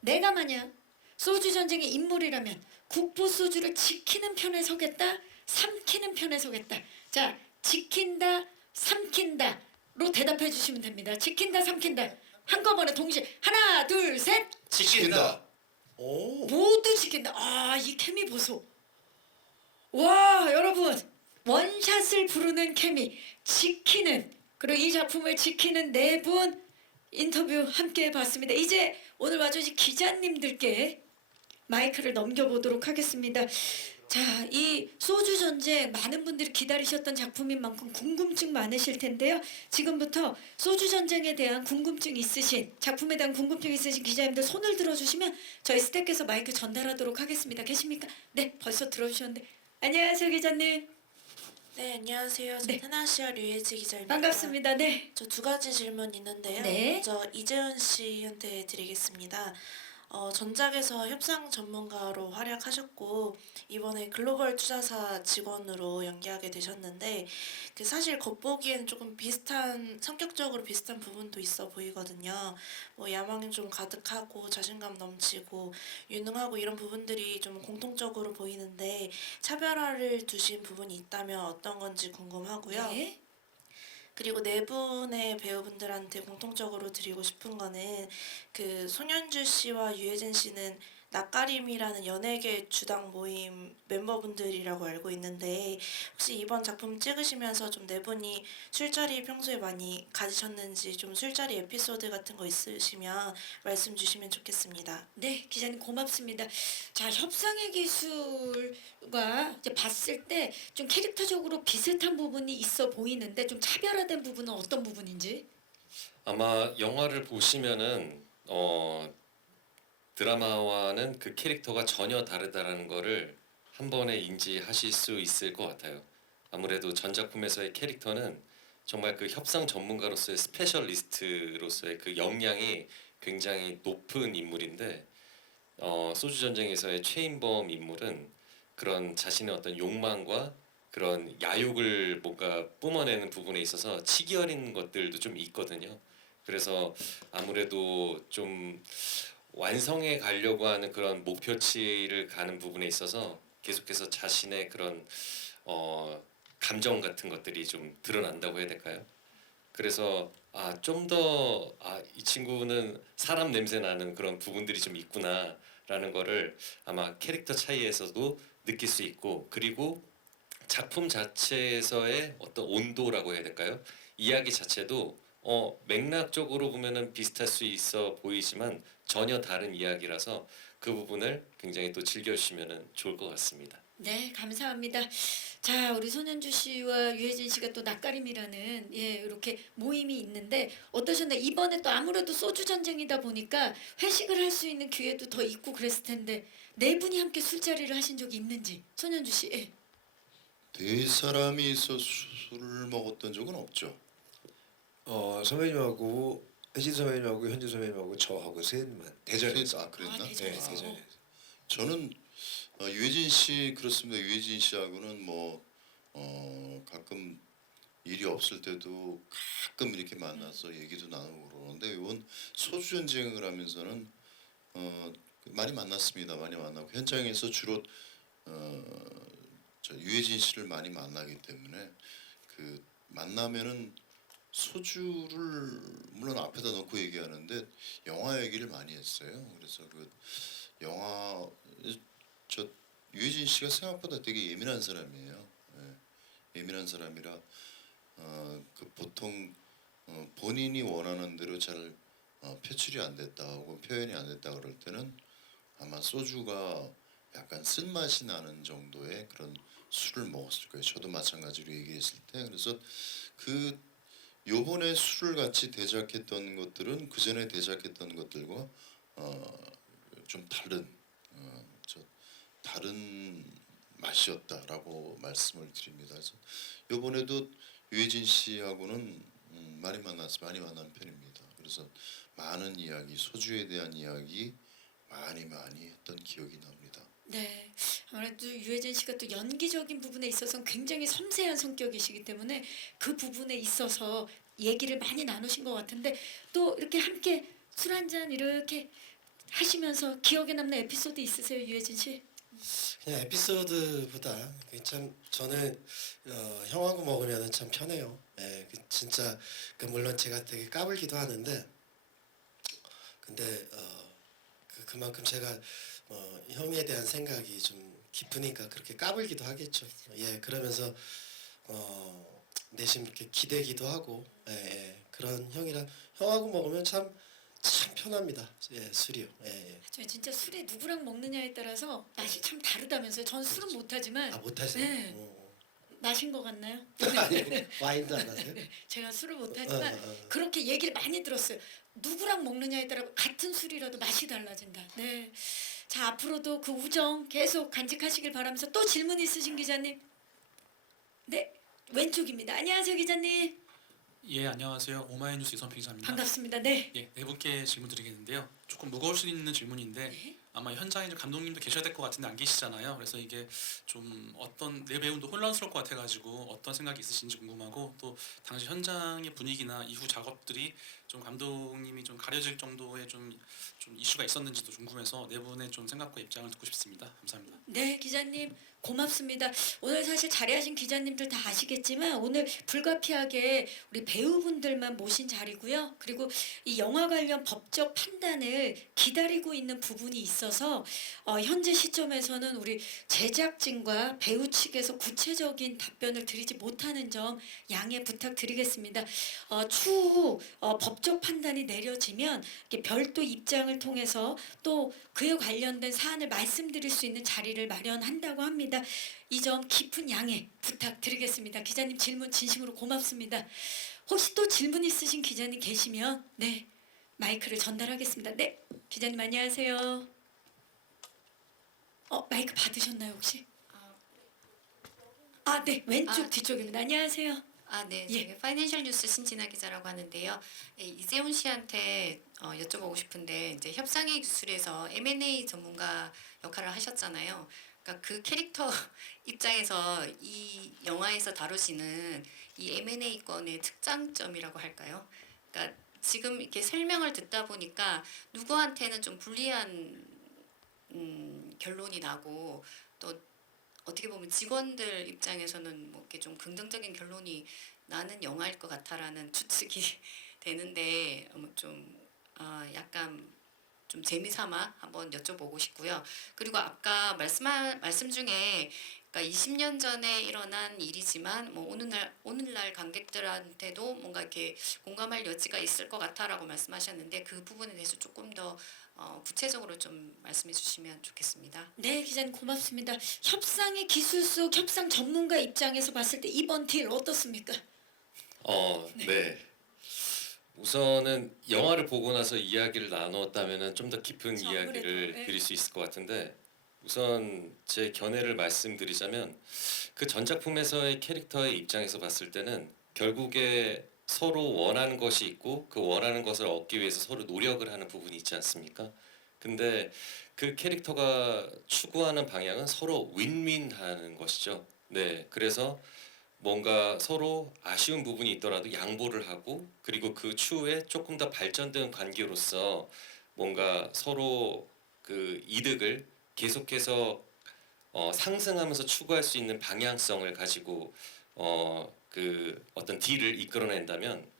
내가 만약 소주 전쟁의 인물이라면 국보 소주를 지키는 편에 서겠다, 삼키는 편에 서겠다. 자, 지킨다, 삼킨다로 대답해 주시면 됩니다. 지킨다, 삼킨다. 한꺼번에 동시에 하나, 둘, 셋. 지킨다. 오. 모두 지킨다. 이 케미 보소. 와, 여러분. 원샷을 부르는 케미, 지키는, 그리고 이 작품을 지키는 네 분 인터뷰 함께 해봤습니다. 이제 오늘 와주신 기자님들께 마이크를 넘겨보도록 하겠습니다. 자, 이 소주 전쟁 많은 분들이 기다리셨던 작품인 만큼 궁금증 많으실 텐데요. 지금부터 소주 전쟁에 대한 궁금증 있으신, 작품에 대한 궁금증 있으신 기자님들 손을 들어주시면 저희 스태프께서 마이크 전달하도록 하겠습니다. 계십니까? 네, 벌써 들어주셨는데. 안녕하세요, 기자님. 네, 안녕하세요. 저 네. 테나시아 류예지 기자입니다. 반갑습니다. 네. 저 두 가지 질문 있는데요. 네. 먼저 이재현 씨한테 드리겠습니다. 전작에서 협상 전문가로 활약하셨고 이번에 글로벌 투자사 직원으로 연기하게 되셨는데 그 사실 겉보기엔 조금 비슷한 성격적으로 비슷한 부분도 있어 보이거든요. 뭐 야망이 좀 가득하고 자신감 넘치고 유능하고 이런 부분들이 좀 공통적으로 보이는데 차별화를 두신 부분이 있다면 어떤 건지 궁금하고요. 네. 그리고 네 분의 배우분들한테 공통적으로 드리고 싶은 거는 그 손현주 씨와 유해진 씨는 낯가림이라는 연예계 주당 모임 멤버분들이라고 알고 있는데 혹시 이번 작품 찍으시면서 좀 네 분이 술자리 평소에 많이 가지셨는지 좀 술자리 에피소드 같은 거 있으시면 말씀 주시면 좋겠습니다. 네, 기자님 고맙습니다. 자, 협상의 기술과 이제 봤을 때 좀 캐릭터적으로 비슷한 부분이 있어 보이는데 좀 차별화된 부분은 어떤 부분인지? 아마 영화를 보시면은 드라마와는 그 캐릭터가 전혀 다르다라는 거를 한 번에 인지하실 수 있을 것 같아요. 아무래도 전 작품에서의 캐릭터는 정말 그 협상 전문가로서의 스페셜리스트로서의 그 역량이 굉장히 높은 인물인데 소주 전쟁에서의 최인범 인물은 그런 자신의 어떤 욕망과 그런 야욕을 뭔가 뿜어내는 부분에 있어서 치기 어린 것들도 좀 있거든요. 그래서 아무래도 좀 완성해 가려고 하는 그런 목표치를 가는 부분에 있어서 계속해서 자신의 그런 감정 같은 것들이 좀 드러난다고 해야 될까요? 그래서 좀 더 이 친구는 사람 냄새 나는 그런 부분들이 좀 있구나라는 거를 아마 캐릭터 차이에서도 느낄 수 있고, 그리고 작품 자체에서의 어떤 온도라고 해야 될까요? 이야기 자체도 맥락적으로 보면은 비슷할 수 있어 보이지만 전혀 다른 이야기라서 그 부분을 굉장히 또 즐겨주시면은 좋을 것 같습니다. 네, 감사합니다. 자, 우리 손현주 씨와 유해진 씨가 또 낯가림이라는 이렇게 모임이 있는데 어떠셨나요? 이번에 또 아무래도 소주 전쟁이다 보니까 회식을 할 수 있는 기회도 더 있고 그랬을 텐데 네 분이 함께 술자리를 하신 적이 있는지 손현주 씨. 예. 네 사람이 있어 술을 먹었던 적은 없죠. 선배님하고 혜진 선배님하고 현진 선배님하고 저하고 셋만 대전에서. 그랬나? 아, 대전에서. 네, 대전에. 저는 유해진 씨 그렇습니다. 유해진 씨하고는 뭐 가끔 일이 없을 때도 가끔 이렇게 만나서 얘기도 나누고 그러는데 이번 소주 전쟁을 하면서는 많이 만났습니다. 많이 만나고 현장에서 주로 저 유해진 씨를 많이 만나기 때문에 그 만나면은 소주를 물론 앞에다 놓고 얘기하는데 영화 얘기를 많이 했어요. 그래서 그 영화 저 유해진 씨가 생각보다 되게 예민한 사람이에요. 예민한 사람이라 그 보통 본인이 원하는 대로 잘 표출이 안 됐다 혹은 표현이 안 됐다 그럴 때는 아마 소주가 약간 쓴맛이 나는 정도의 그런 술을 먹었을 거예요. 저도 마찬가지로 얘기했을 때 그래서 그 요번에 술을 같이 대작했던 것들은 그 전에 대작했던 것들과 좀 다른 다른 맛이었다라고 말씀을 드립니다. 그래서 요번에도 유해진 씨하고는 많이 만난 편입니다. 그래서 많은 이야기, 소주에 대한 이야기 많이 했던 기억이 납니다. 네, 아무래도 유해진 씨가 또 연기적인 부분에 있어서는 굉장히 섬세한 성격이시기 때문에 그 부분에 있어서 얘기를 많이 나누신 것 같은데 또 이렇게 함께 술 한 잔 이렇게 하시면서 기억에 남는 에피소드 있으세요, 유해진 씨? 그냥 에피소드보다 참 저는 형하고 먹으면 참 편해요. 예, 진짜 물론 제가 되게 까불기도 하는데 근데 그만큼 제가 형에 대한 생각이 좀 깊으니까 그렇게 까불기도 하겠죠. 예, 그러면서 내심 이렇게 기대기도 하고 그런 형이라 형하고 먹으면 참 편합니다. 예, 술이요. 예. 저 진짜 술에 누구랑 먹느냐에 따라서 맛이 참 다르다면서요. 전 술은 못하지만 아 못하세요? 네. 마신 것 같나요? 아니 와인도 안 하세요? 제가 술을 못하지만 어. 그렇게 얘기를 많이 들었어요. 누구랑 먹느냐에 따라 같은 술이라도 맛이 달라진다. 네. 자 앞으로도 그 우정 계속 간직하시길 바라면서 또 질문 있으신 기자님? 네 왼쪽입니다. 안녕하세요 기자님. 예, 안녕하세요. 오마이뉴스 이선필 기자입니다. 반갑습니다. 네. 예, 네 분께 질문 드리겠는데요. 조금 무거울 수 있는 질문인데 네. 아마 현장에 좀 감독님도 계셔야 될 것 같은데 안 계시잖아요. 그래서 이게 좀 어떤 내 배우도 혼란스러울 것 같아가지고 어떤 생각이 있으신지 궁금하고 또 당시 현장의 분위기나 이후 작업들이 좀 감독님이 좀 가려질 정도의 좀 이슈가 있었는지도 궁금해서 네 분의 좀 생각과 입장을 듣고 싶습니다. 감사합니다. 네, 기자님 고맙습니다. 오늘 사실 자리하신 기자님들 다 아시겠지만 오늘 불가피하게 우리 배우분들만 모신 자리고요. 그리고 이 영화 관련 법적 판단을 기다리고 있는 부분이 있어서 현재 시점에서는 우리 제작진과 배우 측에서 구체적인 답변을 드리지 못하는 점 양해 부탁드리겠습니다. 추후 법적 판단이 내려지면 이렇게 별도 입장을 통해서 또 그에 관련된 사안을 말씀드릴 수 있는 자리를 마련한다고 합니다. 이 점 깊은 양해 부탁드리겠습니다. 기자님 질문 진심으로 고맙습니다. 혹시 또 질문 있으신 기자님 계시면 네 마이크를 전달하겠습니다. 네 기자님 안녕하세요. 마이크 받으셨나요 혹시? 네 왼쪽 뒤쪽입니다. 안녕하세요. 네. 예. 제가 파이낸셜 뉴스 신진아 기자라고 하는데요. 이재훈 씨한테 여쭤보고 싶은데 이제 협상의 기술에서 M&A 전문가 역할을 하셨잖아요. 그러니까 그 캐릭터 입장에서 이 영화에서 다루시는 이 M&A 건의 특장점이라고 할까요? 그러니까 지금 이렇게 설명을 듣다 보니까 누구한테는 좀 불리한 결론이 나고 또 어떻게 보면 직원들 입장에서는 뭐 이렇게 좀 긍정적인 결론이 나는 영화일 것 같아라는 추측이 되는데 좀 약간 좀 재미삼아 한번 여쭤보고 싶고요. 그리고 아까 말씀 중에 그러니까 20년 전에 일어난 일이지만 뭐 오늘날 관객들한테도 뭔가 이렇게 공감할 여지가 있을 것 같아라고 말씀하셨는데 그 부분에 대해서 조금 더 구체적으로 좀 말씀해 주시면 좋겠습니다. 네 기자님 고맙습니다. 협상의 기술 속 협상 전문가 입장에서 봤을 때 이번 딜 어떻습니까? 네. 우선은 영화를 보고 나서 이야기를 나눴다면은 좀 더 깊은 그렇죠, 이야기를 아무래도, 네. 드릴 수 있을 것 같은데 우선 제 견해를 말씀드리자면 그 전작품에서의 캐릭터의 입장에서 봤을 때는 결국에 서로 원하는 것이 있고 그 원하는 것을 얻기 위해서 서로 노력을 하는 부분이 있지 않습니까? 근데 그 캐릭터가 추구하는 방향은 서로 윈윈하는 것이죠. 네, 그래서 뭔가 서로 아쉬운 부분이 있더라도 양보를 하고 그리고 그 추후에 조금 더 발전된 관계로서 뭔가 서로 그 이득을 계속해서 상승하면서 추구할 수 있는 방향성을 가지고 그 어떤 딜을 이끌어낸다면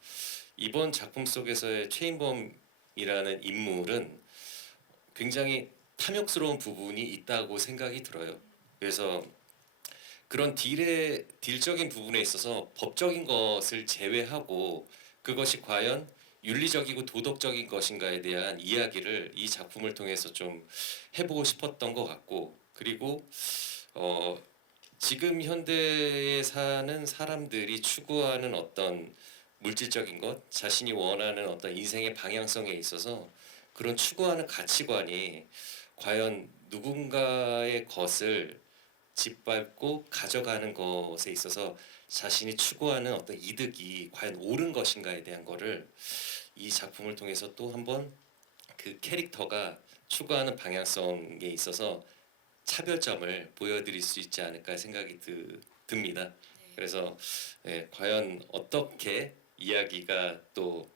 이번 작품 속에서의 최인범이라는 인물은 굉장히 탐욕스러운 부분이 있다고 생각이 들어요. 그래서 그런 딜적인 부분에 있어서 법적인 것을 제외하고 그것이 과연 윤리적이고 도덕적인 것인가에 대한 이야기를 이 작품을 통해서 좀 해보고 싶었던 것 같고, 그리고 지금 현대에 사는 사람들이 추구하는 어떤 물질적인 것, 자신이 원하는 어떤 인생의 방향성에 있어서 그런 추구하는 가치관이 과연 누군가의 것을 짓밟고 가져가는 것에 있어서 자신이 추구하는 어떤 이득이 과연 옳은 것인가에 대한 거를 이 작품을 통해서 또 한번 그 캐릭터가 추구하는 방향성에 있어서 차별점을 보여드릴 수 있지 않을까 생각이 듭니다. 그래서 과연 어떻게 이야기가 또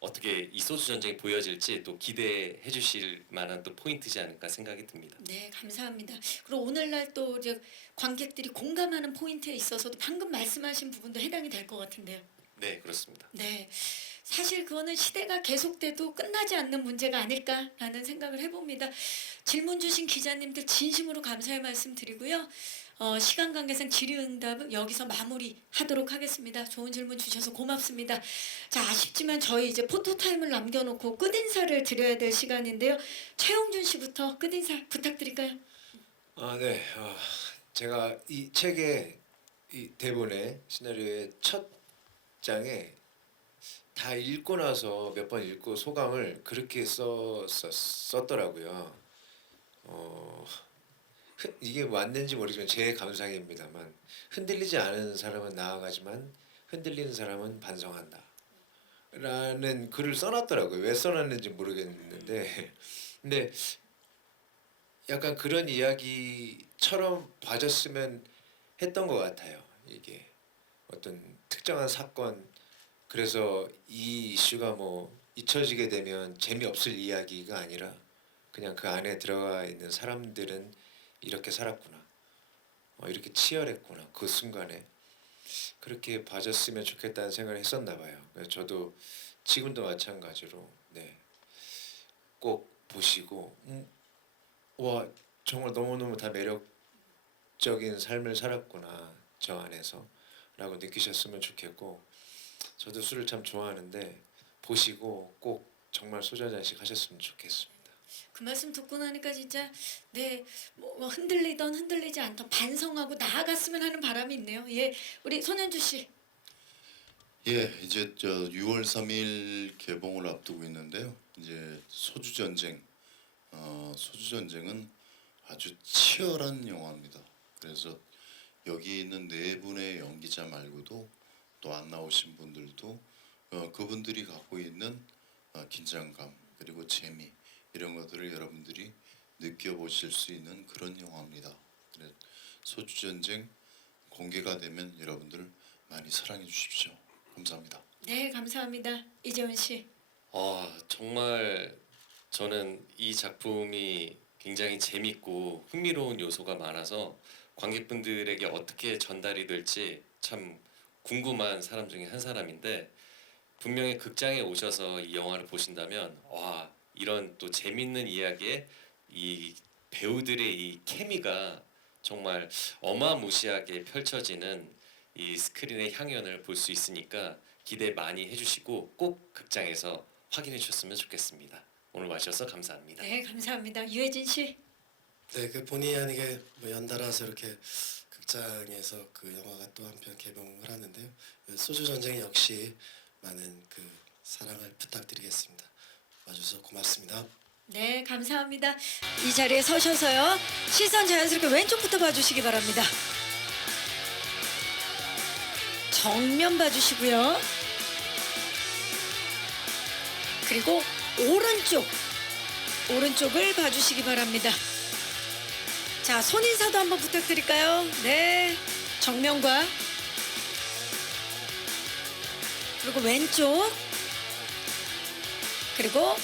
어떻게 이 소주 전쟁이 보여질지 또 기대해 주실 만한 또 포인트지 않을까 생각이 듭니다. 네, 감사합니다. 그리고 오늘날 또 이제 관객들이 공감하는 포인트에 있어서도 방금 말씀하신 부분도 해당이 될 것 같은데요. 네, 그렇습니다. 네, 사실 그거는 시대가 계속돼도 끝나지 않는 문제가 아닐까라는 생각을 해봅니다. 질문 주신 기자님들 진심으로 감사의 말씀 드리고요. 시간 관계상 질의응답은 여기서 마무리하도록 하겠습니다. 좋은 질문 주셔서 고맙습니다. 자, 아쉽지만 저희 이제 포토타임을 남겨놓고 끝인사를 드려야 될 시간인데요. 최영준 씨부터 끝인사 부탁드릴까요? 네. 제가 이 책의 이 대본에 시나리오의 첫 장에 다 읽고 나서 몇 번 읽고 소감을 그렇게 썼더라고요. 이게 맞는지 모르지만 제 감상입니다만 흔들리지 않은 사람은 나아가지만 흔들리는 사람은 반성한다 라는 글을 써놨더라고요. 왜 써놨는지 모르겠는데 근데 약간 그런 이야기처럼 봐줬으면 했던 것 같아요. 이게 어떤 특정한 사건, 그래서 이 이슈가 뭐 잊혀지게 되면 재미없을 이야기가 아니라 그냥 그 안에 들어가 있는 사람들은 이렇게 살았구나, 이렇게 치열했구나, 그 순간에 그렇게 봐줬으면 좋겠다는 생각을 했었나 봐요. 그래서 저도 지금도 마찬가지로 꼭 보시고 와 정말 너무너무 다 매력적인 삶을 살았구나 저 안에서 라고 느끼셨으면 좋겠고, 저도 술을 참 좋아하는데 보시고 꼭 정말 소주 한 잔씩 하셨으면 좋겠습니다. 그 말씀 듣고 나니까 진짜 뭐 흔들리던 흔들리지 않던 반성하고 나아갔으면 하는 바람이 있네요. 예, 우리 손현주 씨. 예, 이제 6월 3일 개봉을 앞두고 있는데요. 이제 소주 전쟁, 소주 전쟁은 아주 치열한 영화입니다. 그래서 여기 있는 네 분의 연기자 말고도 또 안 나오신 분들도 그분들이 갖고 있는 긴장감 그리고 재미 이런 것들을 여러분들이 느껴보실 수 있는 그런 영화입니다. 그래서 소주 전쟁 공개가 되면 여러분들 많이 사랑해 주십시오. 감사합니다. 네, 감사합니다. 이재훈 씨. 정말 저는 이 작품이 굉장히 재밌고 흥미로운 요소가 많아서 관객분들에게 어떻게 전달이 될지 참 궁금한 사람 중에 한 사람인데, 분명히 극장에 오셔서 이 영화를 보신다면 이런 또 재밌는 이야기에 이 배우들의 이 케미가 정말 어마무시하게 펼쳐지는 이 스크린의 향연을 볼 수 있으니까 기대 많이 해주시고 꼭 극장에서 확인해 주셨으면 좋겠습니다. 오늘 와주셔서 감사합니다. 네, 감사합니다. 유해진 씨. 네, 그 본의 아니게 뭐 연달아서 이렇게 극장에서 그 영화가 또 한편 개봉을 하는데요. 소주 전쟁 역시 많은 그 사랑을 부탁드리겠습니다. 와주셔서 고맙습니다. 네, 감사합니다. 이 자리에 서셔서요. 시선 자연스럽게 왼쪽부터 봐주시기 바랍니다. 정면 봐주시고요. 그리고 오른쪽을 봐주시기 바랍니다. 자, 손인사도 한번 부탁드릴까요? 네, 정면과 그리고 왼쪽 그리고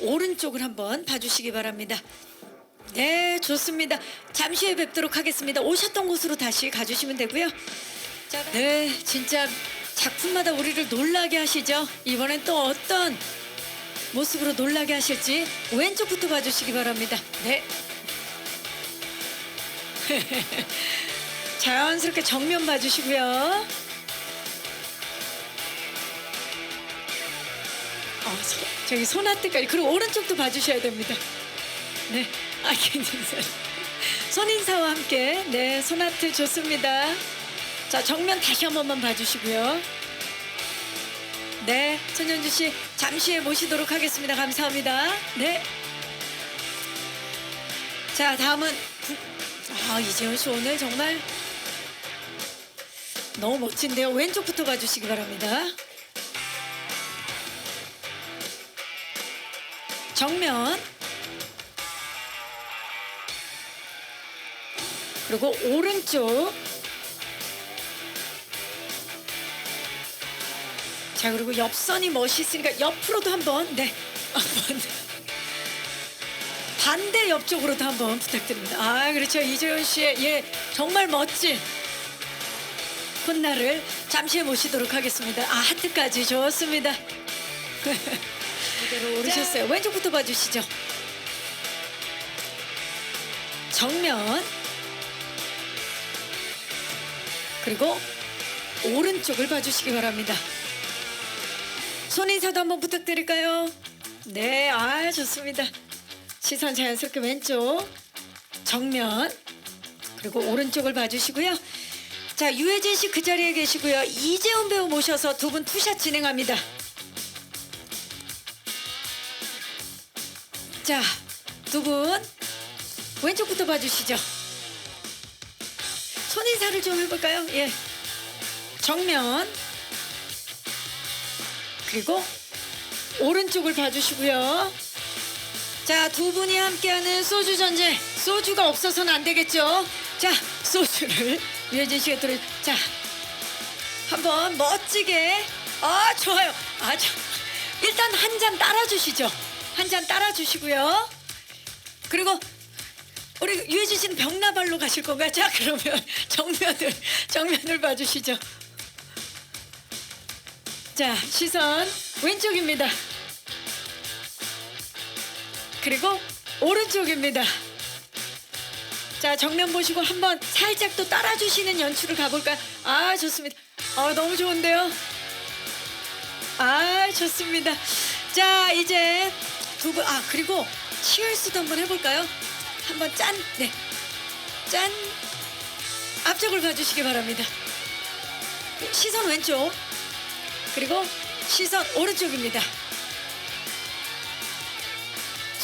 오른쪽을 한번 봐주시기 바랍니다. 네, 좋습니다. 잠시 후에 뵙도록 하겠습니다. 오셨던 곳으로 다시 가주시면 되고요. 자, 네, 진짜 작품마다 우리를 놀라게 하시죠. 이번엔 또 어떤 모습으로 놀라게 하실지 왼쪽부터 봐주시기 바랍니다. 네. 자연스럽게 정면 봐주시고요. 저기 손아트까지 그리고 오른쪽도 봐주셔야 됩니다. 네, 괜찮아요. 손인사와 함께 네 손아트 좋습니다. 자 정면 다시 한 번만 봐주시고요. 네, 손현주 씨 잠시 후에 모시도록 하겠습니다. 감사합니다. 네. 자 다음은 이재훈 씨 오늘 정말 너무 멋진데요. 왼쪽부터 봐주시기 바랍니다. 정면 그리고 오른쪽 자 그리고 옆선이 멋있으니까 옆으로도 한번 네 한번 반대 옆쪽으로도 한번 부탁드립니다. 그렇죠. 이재훈 씨의 정말 멋진 콧날을 잠시 후에 모시도록 하겠습니다. 하트까지 좋습니다. 무대로 오르셨어요. 왼쪽부터 봐주시죠. 정면 그리고 오른쪽을 봐주시기 바랍니다. 손인사도 한번 부탁드릴까요? 네, 좋습니다. 시선 자연스럽게 왼쪽 정면 그리고 오른쪽을 봐주시고요. 자 유해진 씨 그 자리에 계시고요. 이재훈 배우 모셔서 두 분 투샷 진행합니다. 자, 두 분 왼쪽부터 봐주시죠. 손인사를 좀 해볼까요? 예, 정면 그리고 오른쪽을 봐주시고요. 자, 두 분이 함께하는 소주 전쟁. 소주가 없어서는 안 되겠죠. 자, 소주를 유해진 씨가 들어. 자, 한번 멋지게. 좋아요. 일단 한 잔 따라주시죠. 한 잔 따라주시고요. 그리고 우리 유해진 씨는 벽나발로 가실 건가요? 자, 그러면 정면을 봐주시죠. 자, 시선 왼쪽입니다. 그리고 오른쪽입니다. 자, 정면 보시고 한번 살짝 또 따라주시는 연출을 가볼까요? 좋습니다. 너무 좋은데요. 좋습니다. 자, 이제 두 분, 그리고 치얼스도 한번 해볼까요? 한번 짠, 네, 짠. 앞쪽을 봐주시기 바랍니다. 시선 왼쪽, 그리고 시선 오른쪽입니다.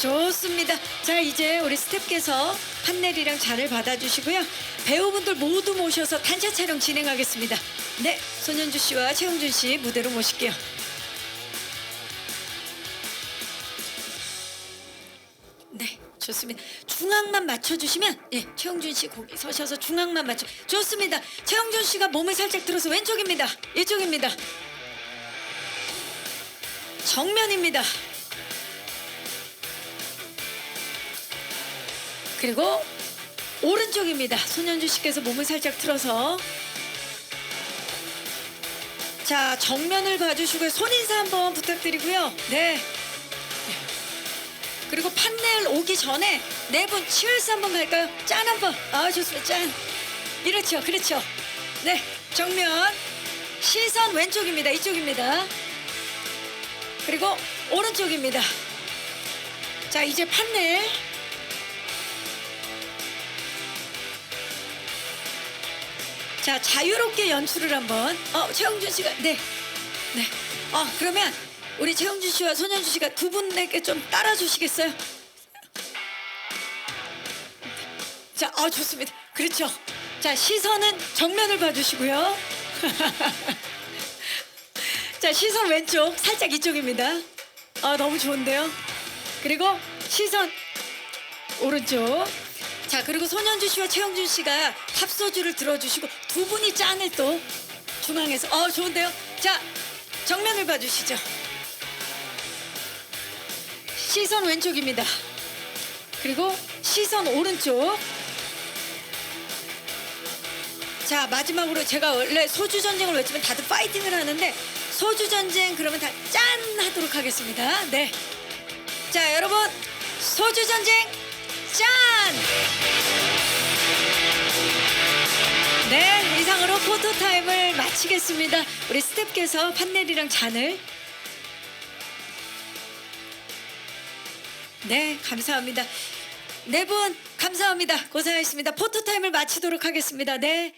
좋습니다. 자, 이제 우리 스태프께서 판넬이랑 잔을 받아주시고요. 배우분들 모두 모셔서 단체 촬영 진행하겠습니다. 네, 손현주 씨와 최홍준 씨 무대로 모실게요. 네, 좋습니다. 중앙만 맞춰주시면 최홍준 씨 거기 서셔서 중앙만 맞춰. 좋습니다. 최홍준 씨가 몸을 살짝 들어서 왼쪽입니다. 이쪽입니다. 정면입니다. 그리고 오른쪽입니다. 손현주 씨께서 몸을 살짝 틀어서 자 정면을 봐주시고요. 손인사 한번 부탁드리고요. 네. 그리고 판넬 오기 전에 네 분 치얼스 한번 갈까요? 짠 한번. 좋습니다. 짠. 이렇죠. 그렇죠. 네. 정면 시선 왼쪽입니다. 이쪽입니다. 그리고 오른쪽입니다. 자 이제 판넬 자 자유롭게 연출을 한번 최홍준 씨가 네 그러면 우리 최홍준 씨와 손현주 씨가 두 분에게 좀 따라 주시겠어요? 자 좋습니다. 그렇죠. 자 시선은 정면을 봐주시고요. 자 시선 왼쪽 살짝 이쪽입니다. 너무 좋은데요. 그리고 시선 오른쪽. 자 그리고 손현주 씨와 최홍준 씨가 탑소주를 들어주시고 두 분이 짠을 또 중앙에서 좋은데요. 자 정면을 봐주시죠. 시선 왼쪽입니다. 그리고 시선 오른쪽. 자, 마지막으로 제가 원래 소주 전쟁을 외치면 다들 파이팅을 하는데 소주 전쟁 그러면 다 짠 하도록 하겠습니다. 네. 자, 여러분 소주 전쟁 짠! 네, 이상으로 포토타임을 마치겠습니다. 우리 스태프께서 판넬이랑 잔을. 네, 감사합니다. 네 분 감사합니다. 고생하셨습니다. 포토타임을 마치도록 하겠습니다. 네.